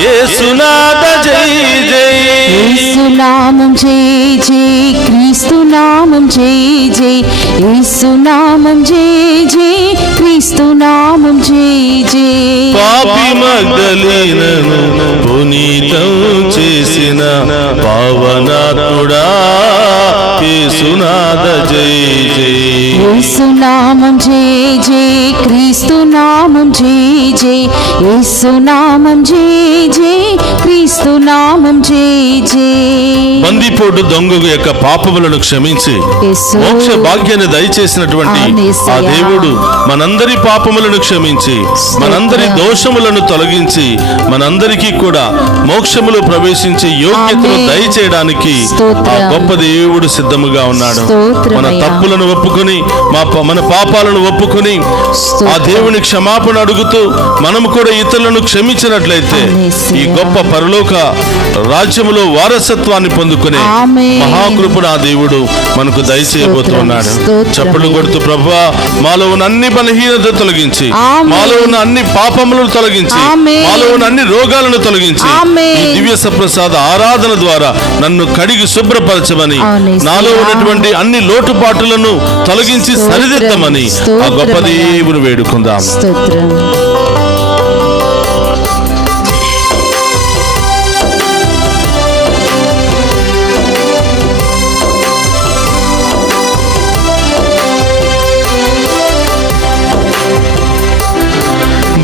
యేసునాథ జై జై. యేసు నామం జై జై క్రీస్తు నామం జై జై. యేసు నామం జై జై క్రీస్తు నామం జై జై. పాపి మగ్దలీనను పునీతం చేసిన పావనాత్ముడా యేసునాథ జై జై. యేసు నామం జై జై క్రీస్తు నామం జై జై. యేసు నామం జై జై క్రీస్తు నామం జై జై. బందిపోటు దొంగ యొక్క పాపములను క్షమించి మోక్ష భాగ్యాన్ని దయచేసినటువంటి ఆ దేవుడు మనందరి పాపములను క్షమించి మనందరి దోషములను తొలగించి మనందరికీ కూడా మోక్షములో ప్రవేశించే యోగ్యతను దయచేయడానికి ఆ గొప్ప దేవుడు సిద్ధముగా ఉన్నాడు. మన తప్పులను ఒప్పుకొని మన పాపాలను ఒప్పుకొని ఆ దేవుని క్షమాపణ అడుగుతూ మనము కూడా ఇతరులను క్షమించినట్లయితే ఈ గొప్ప పరలోక రాజ్యములో వారసత్వాన్ని పొందుకునే మహాకృపను ఆ దేవుడు మనకు దయచేయబోతున్నాడు. చప్పట్లు కొడుతూ ప్రభువా, మాలో ఉన్న అన్ని బలహీనత తొలగించి మాలో ఉన్న అన్ని పాపములను తొలగించి మాలో ఉన్న అన్ని రోగాలను తొలగించి ఈ దివ్య సప్రసాద ఆరాధన ద్వారా నన్ను కడిగి శుభ్రపరచమని, నాలో ఉన్నటువంటి అన్ని లోటుపాటులను తొలగించి సరిదిద్దమని ఆ గొప్ప దేవుని వేడుకుందాం.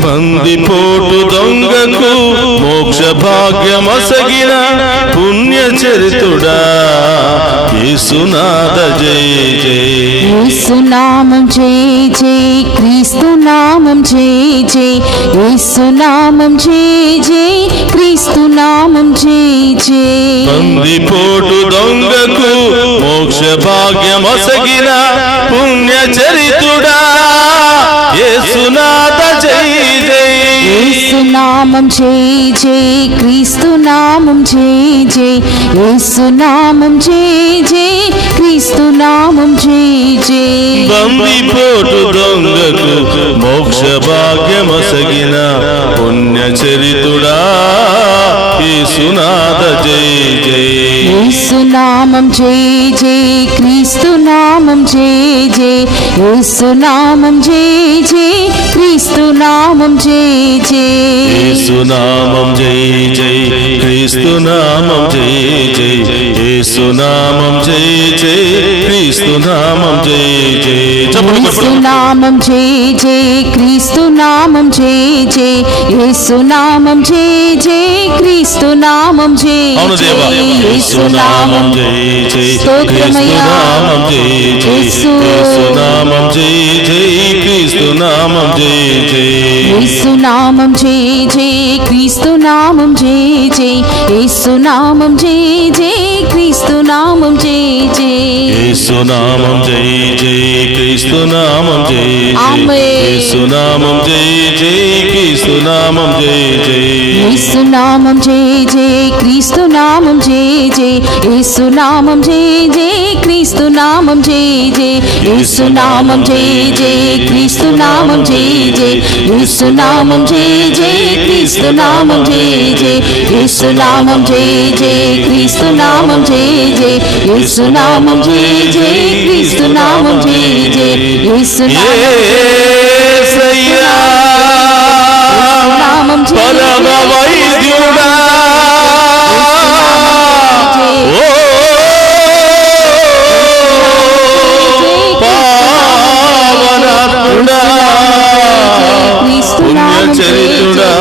బందిపోటు దొంగకు మోక్ష భాగ్యమసగిన పుణ్య చరితుడా యేసునాథ జై జై. యేసు నామం జై జై క్రీస్తు నామం జై జై. యేసు నామం జై జై క్రీస్తు నామం జై జై. బందిపోటు దొంగకు మోక్ష భాగ్యమసగిన పుణ్య చరితుడా యేసునాథ జై జై. యేసు నామం జై జై క్రీస్తు నామం జై జై. యేసు నామం జై జై క్రీస్తు నామం జై జై. బందిపోటు దొంగకు మోక్ష భాగ్యమసగిన పుణ్య చరితుడా యేసునాథ జై జై. యేసు నామం జై జై క్రీస్తు నామం జై జై. యేసు నామం జై జై క్రీస్తు నామం జై జై. యేసు నామం జై జై క్రీస్తు నామం జై జై. యేసునామం జై జై క్రీస్తునామం జై జై. యేసునామం జై జై క్రీస్తునామం జై జై యేసునామం జై జై క్రీస్తునామం జై అవును దేవా. యేసునామం జై జై క్రీస్తునామం జై జై. యేసునామం జై జై క్రీస్తునామం జై జై. యేసునామం జై జై క్రీస్తునామం జై జై యేసునామం జై జై క్రీస్తునామం జై జై. యేసునామం జై జై క్రీస్తునామం జై జై. యేసునామం జై జై క్రీస్తునామం జై జై. యేసునామం జై జై క్రీస్తునామం జై జై యేసునామం జై జై క్రీస్తునామం జై జై. యేసునామం జై జై క్రీస్తునామం జై జై యేసునామం జై జై క్రీస్తునామం జై జై. యేసునామం జై జై క్రీస్తునామం జై జై యేసునామం జై జై క్రీస్తునామం జై జై. యేసయ్యా పరమ వైద్యుడా, పావనాత్ముడా, పుణ్యచరితుడా,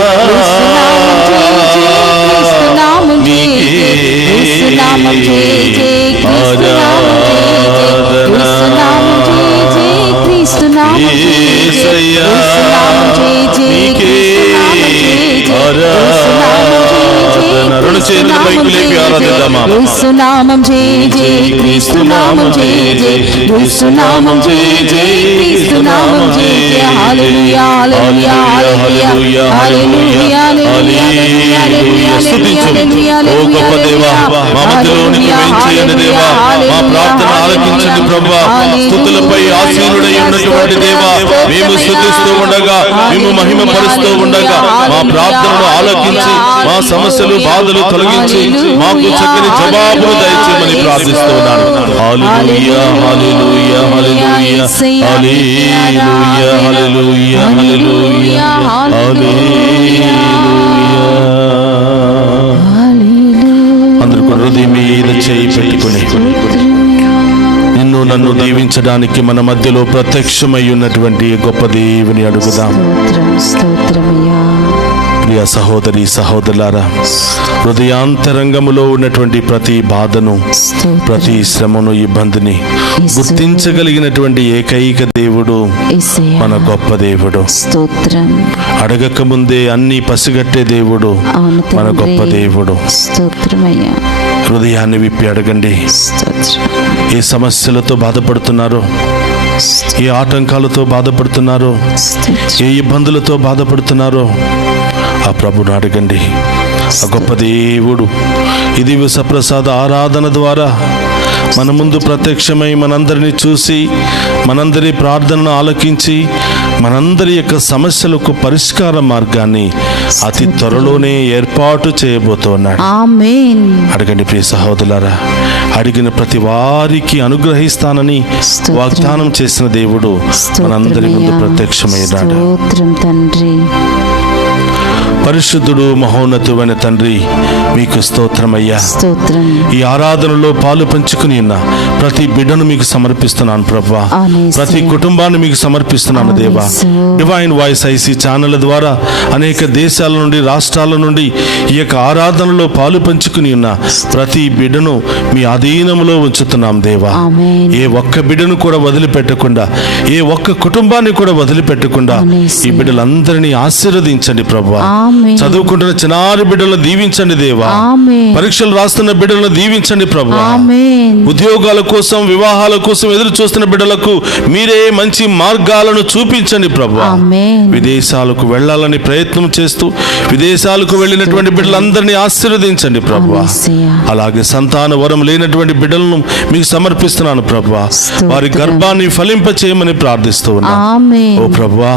రెండు చేతుల పైకి లేపి ఆరాధిద్దామా. యేసునామం జై జై క్రీస్తునామం జై జై యేసునామం జై జై క్రీస్తునామం జై జై. హల్లెలూయా హల్లెలూయా హల్లెలూయా హల్లెలూయా హల్లెలూయా. స్తుతించు ఓ గొప్ప దేవా, మా మధ్యలోనికి వేయించేయండి దేవా. మా ప్రార్థన ఆలకించండి ప్రభువా. స్తుతులపై ఆసీనుడై ఉన్నటువంటి దేవా, మేము స్తుతిస్తూ ఉండగా, మేము మహిమ పరుస్తూ ఉండగా మా ప్రార్థనను ఆలకించి మా సమస్యలు బాధలు తొలగించి మాకు చక్కని జవాబులు దయచేయమని ప్రార్థిస్తున్నాను. హల్లెలూయా హల్లెలూయా హల్లెలూయా హల్లెలూయా హల్లెలూయా హల్లెలూయా హల్లెలూయా. అందరూ హృదయం మీద చేయి పెట్టుకుని నిన్ను నన్ను దీవించడానికి మన మధ్యలో ప్రత్యక్షమై ఉన్నటువంటి గొప్ప దేవుని అడుగుదాం. ప్రియ సహోదరి సహోదరులారా, హృదయాంతరంగములో ఉన్నటువంటి ప్రతి బాధను, ప్రతి శ్రమను, ఇబ్బందిని గుర్తించగలిగినటువంటి ఏకైక దేవుడు మన గొప్ప దేవుడు. అడగక ముందే అన్ని పసిగట్టే దేవుడు మన గొప్ప దేవుడు. హృదయాన్ని విప్పి అడగండి. ఏ సమస్యలతో బాధపడుతున్నారో, ఏ ఆటంకాలతో బాధపడుతున్నారో, ఏ ఇబ్బందులతో బాధపడుతున్నారో ఆ ప్రభుని అడగండి. ఆ గొప్ప దేవుడు ఇది విశ్వప్రసాద ఆరాధన ద్వారా మన ముందు ప్రత్యక్షమై మనందరినీ చూసి, మనందరి ప్రార్థనను ఆలకించి, మనందరి యొక్క సమస్యలకు పరిష్కార మార్గాన్ని అతి త్వరలోనే ఏర్పాటు చేయబోతున్నాడు. అడగండి ప్రియ సహోదరులారా. అడిగిన ప్రతి వారికి అనుగ్రహిస్తానని వాగ్దానం చేసిన దేవుడు మనందరి ముందు ప్రత్యక్షమైనాడు. పరిశుద్ధుడు మహోన్నతుడైన తండ్రి, మీకు స్తోత్రమయ్యా. ఈ ఆరాధనలో పాలు పంచుకుని ఉన్న ప్రతి బిడ్డను మీకు సమర్పిస్తున్నాను ప్రభువా. ప్రతి కుటుంబాన్ని మీకు సమర్పిస్తున్నాను దేవా. డివైన్ వాయిస్ ఐసీ ఛానల్ ద్వారా అనేక దేశాల నుండి, రాష్ట్రాల నుండి ఈ యొక్క ఆరాధనలో పాలు పంచుకుని ఉన్న ప్రతి బిడ్డను మీ అధీనంలో ఉంచుతున్నాం దేవా. ఏ ఒక్క బిడ్డను కూడా వదిలిపెట్టకుండా, ఏ ఒక్క కుటుంబాన్ని కూడా వదిలిపెట్టకుండా ఈ బిడ్డలందరినీ ఆశీర్వదించండి ప్రభువా. చదువుకుంటున్న చిన్నారి బిడ్డలను దీవించండి దేవా. పరీక్షలు రాస్తున్న బిడ్డలను దీవించండి ప్రభువా. ఉద్యోగాల కోసం, వివాహాల కోసం ఎదురు చూస్తున్న బిడ్డలకు మీరే మంచి మార్గాలను చూపించండి ప్రభువా. విదేశాలకు వెళ్ళాలని ప్రయత్నం చేస్తూ విదేశాలకు వెళ్ళినటువంటి బిడ్డలందరినీ ఆశీర్వదించండి ప్రభువా. అలాగే సంతాన వరం లేనటువంటి బిడ్డలను మీకు సమర్పిస్తున్నాను ప్రభువా. వారి గర్భాన్ని ఫలింప చేయమని ప్రార్థిస్తూ ఉన్నా. ఓ ప్రభువా,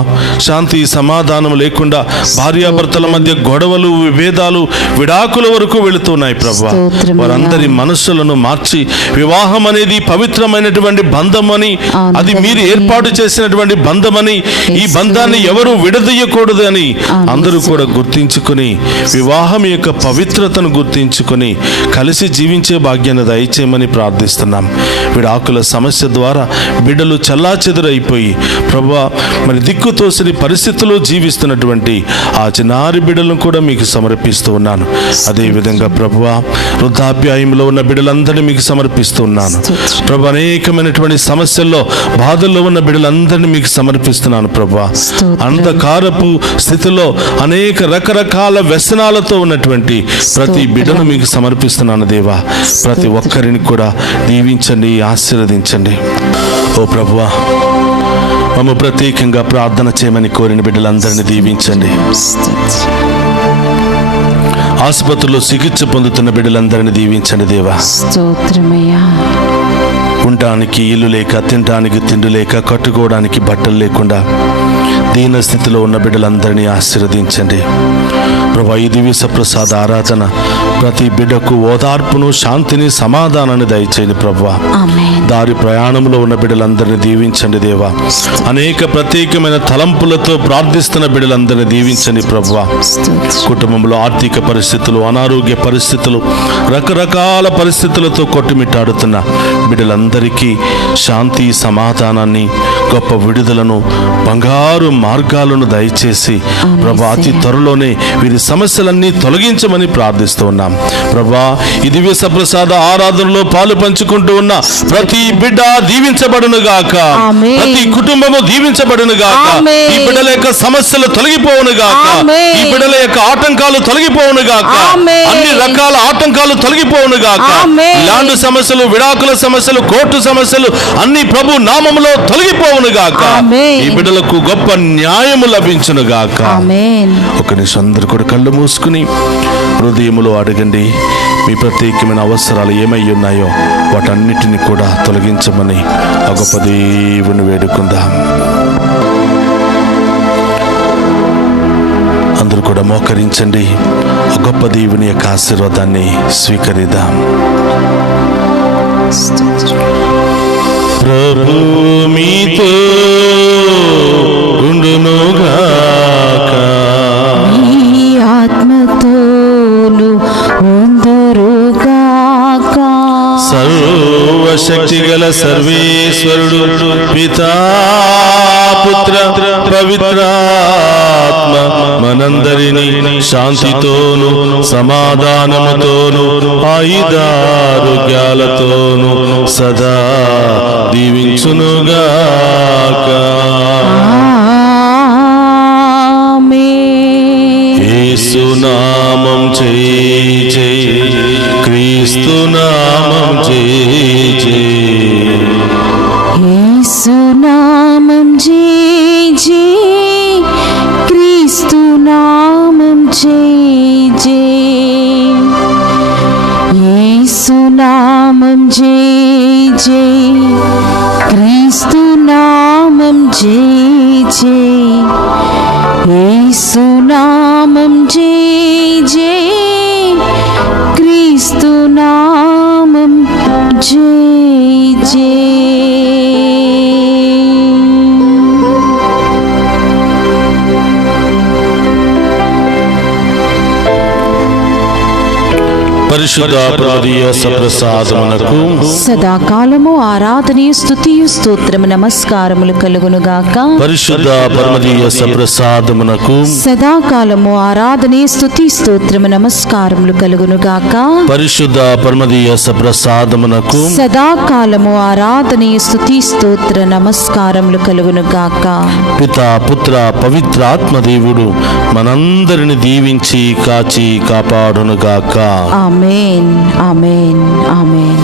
శాంతి సమాధానం లేకుండా భార్యాభర్తల భార్యాభర్తల మధ్య గొడవలు, విభేదాలు, విడాకుల వరకు వెళుతున్నాయి ప్రభా. వారందరి మనస్సులను మార్చి వివాహం అనేది పవిత్రమైనటువంటి బంధమని, అది మీరు ఏర్పాటు చేసినటువంటి బంధమని, ఈ బంధాన్ని ఎవరు విడదీయకూడదు అని అందరూ కూడా గుర్తించుకుని వివాహం యొక్క పవిత్రతను గుర్తించుకుని కలిసి జీవించే భాగ్యాన్ని దయచేయమని ప్రార్థిస్తున్నాం. విడాకుల సమస్య ద్వారా బిడ్డలు చల్లాచెదురైపోయి ప్రభా మరి దిక్కుతోసని పరిస్థితుల్లో జీవిస్తున్నటువంటి ఆ చిన్నారి బిడ్డలను కూడా మీకు సమర్పిస్తూ ఉన్నాను. అదేవిధంగా ప్రభువా వృద్ధాప్యాయంలో ఉన్న బిడ్డలందరినీ మీకు సమర్పిస్తూ ఉన్నాను ప్రభు. అనేకమైనటువంటి సమస్యల్లో బాధల్లో ఉన్న బిడ్డలందరినీ మీకు సమర్పిస్తున్నాను ప్రభా. అంధకారపు స్థితిలో అనేక రకరకాల వ్యసనాలతో ఉన్నటువంటి ప్రతి బిడ్డను మీకు సమర్పిస్తున్నాను దేవా. ప్రతి ఒక్కరిని కూడా దీవించండి, ఆశీర్వదించండి. ఓ ప్రభువా, మమ్మ ప్రత్యేకంగా ప్రార్థన చేయమని కోరిన బిడ్డలందరినీ దీవించండి. ఆసుపత్రిలో చికిత్స పొందుతున్న బిడ్డలందరినీ దీవించండి దేవా. స్తోత్రమయ్యా. ఉండడానికి ఇల్లు లేక, తినడానికి తిండి లేక, కట్టుకోవడానికి బట్టలు లేకుండా దీన స్థితిలో ఉన్న బిడ్డలందరినీ ఆశీర్వదించండి ప్రభా. ఈ దివ్య ప్రసాద ఆరాధన ప్రతి బిడ్డకు ఓదార్పును, శాంతిని, సమాధానాన్ని దయచేయండి ప్రభా. దారి ప్రయాణంలో ఉన్న బిడ్డలందరినీ దీవించండి దేవా. అనేక ప్రత్యేకమైన తలంపులతో ప్రార్థిస్తున్న బిడ్డలందరినీ దీవించండి ప్రభా. కుటుంబంలో ఆర్థిక పరిస్థితులు, అనారోగ్య పరిస్థితులు, రకరకాల పరిస్థితులతో కొట్టుమిట్టాడుతున్న బిడ్డలందరికీ శాంతి, సమాధానాన్ని, గొప్ప విడుదలను, బంగారు మార్గాలను దయచేసి ప్రభా అతి త్వరలోనే వీరి సమస్యలన్నీ తొలగించమని ప్రార్థిస్తూ ఉన్నాం ప్రభా. ఈ దివ్య సప్రసాద ఆరాధనలో పాలు పంచుకుంటూ ఉన్న ప్రతి బిడ్డ దీవించబడును గాక, ప్రతి కుటుంబము దీవించబడును గాక, ఈ బిడ్డల యొక్క సమస్యలు తొలగిపోవును గాక, ఈ బిడ్డల యొక్క ఆటంకాలు తొలగిపోవును గాక, అన్ని రకాల ఆటంకాలు తొలగిపోవును గాక. ల్యాండ్ సమస్యలు, విడాకుల సమస్యలు, కోర్టు సమస్యలు అన్ని ప్రభు నామములో తొలగిపోవును గాక. ఈ బిడ్డలకు గొప్ప న్యాయము లభించును గాక. ఒక నిమిషం అందరూ కూడా కళ్ళు మూసుకుని హృదయములో అడగండి. మీ ప్రత్యేకమైన అవసరాలు ఏమై ఉన్నాయో వాటన్నిటిని కూడా తొలగించమని ఆ గొప్ప దేవుని వేడుకుందాం. అందరూ కూడా మోకరించండి. ఆ గొప్ప దేవుని యొక్క ఆశీర్వాదాన్ని స్వీకరిద్దాం. ప్రభు మీతో ఉండునుగాక, మీ ఆత్మతోను ఉందురుగాక. సర్వశక్తి గల సర్వేశ్వరుడు పితా, పుత్ర, పవిత్రాత్మ మనందరినీ శాంతితోను, సమాధానముతోను, ఆయుధారోగ్యాలతోను సదా దీవించునుగాక. యేసు నామం జై జై, క్రీస్తు నామం జై జై, యేసు నామం జై జై, క్రీస్తు నామం జై జై, యేసు నామం జై జై, క్రీస్తు నామం జై జై, యేసు నామం జై జై, క్రీస్తు నామం జై జై. పరిశుద్ధ ప్రభుదీయ సప్రసాదమునకు సదాకాలము ఆరాధనీయ స్తుతియు స్తోత్రము నమస్కారములు కలుగునుగాక. పరిశుద్ధ పరమదీయ సప్రసాదమునకు సదాకాలము ఆరాధనీయ స్తుతి స్తోత్రము నమస్కారములు కలుగునుగాక. పరిశుద్ధ పరమదీయ సప్రసాదమునకు సదాకాలము ఆరాధనీయ స్తుతి స్తోత్ర నమస్కారములు కలుగునుగాక. పితా, పుత్ర, పవిత్రాత్మ దేవుడు మనందరిని దీవించి కాచి కాపాడునుగాక. ఆమేన్, ఆమేన్, ఆమేన్.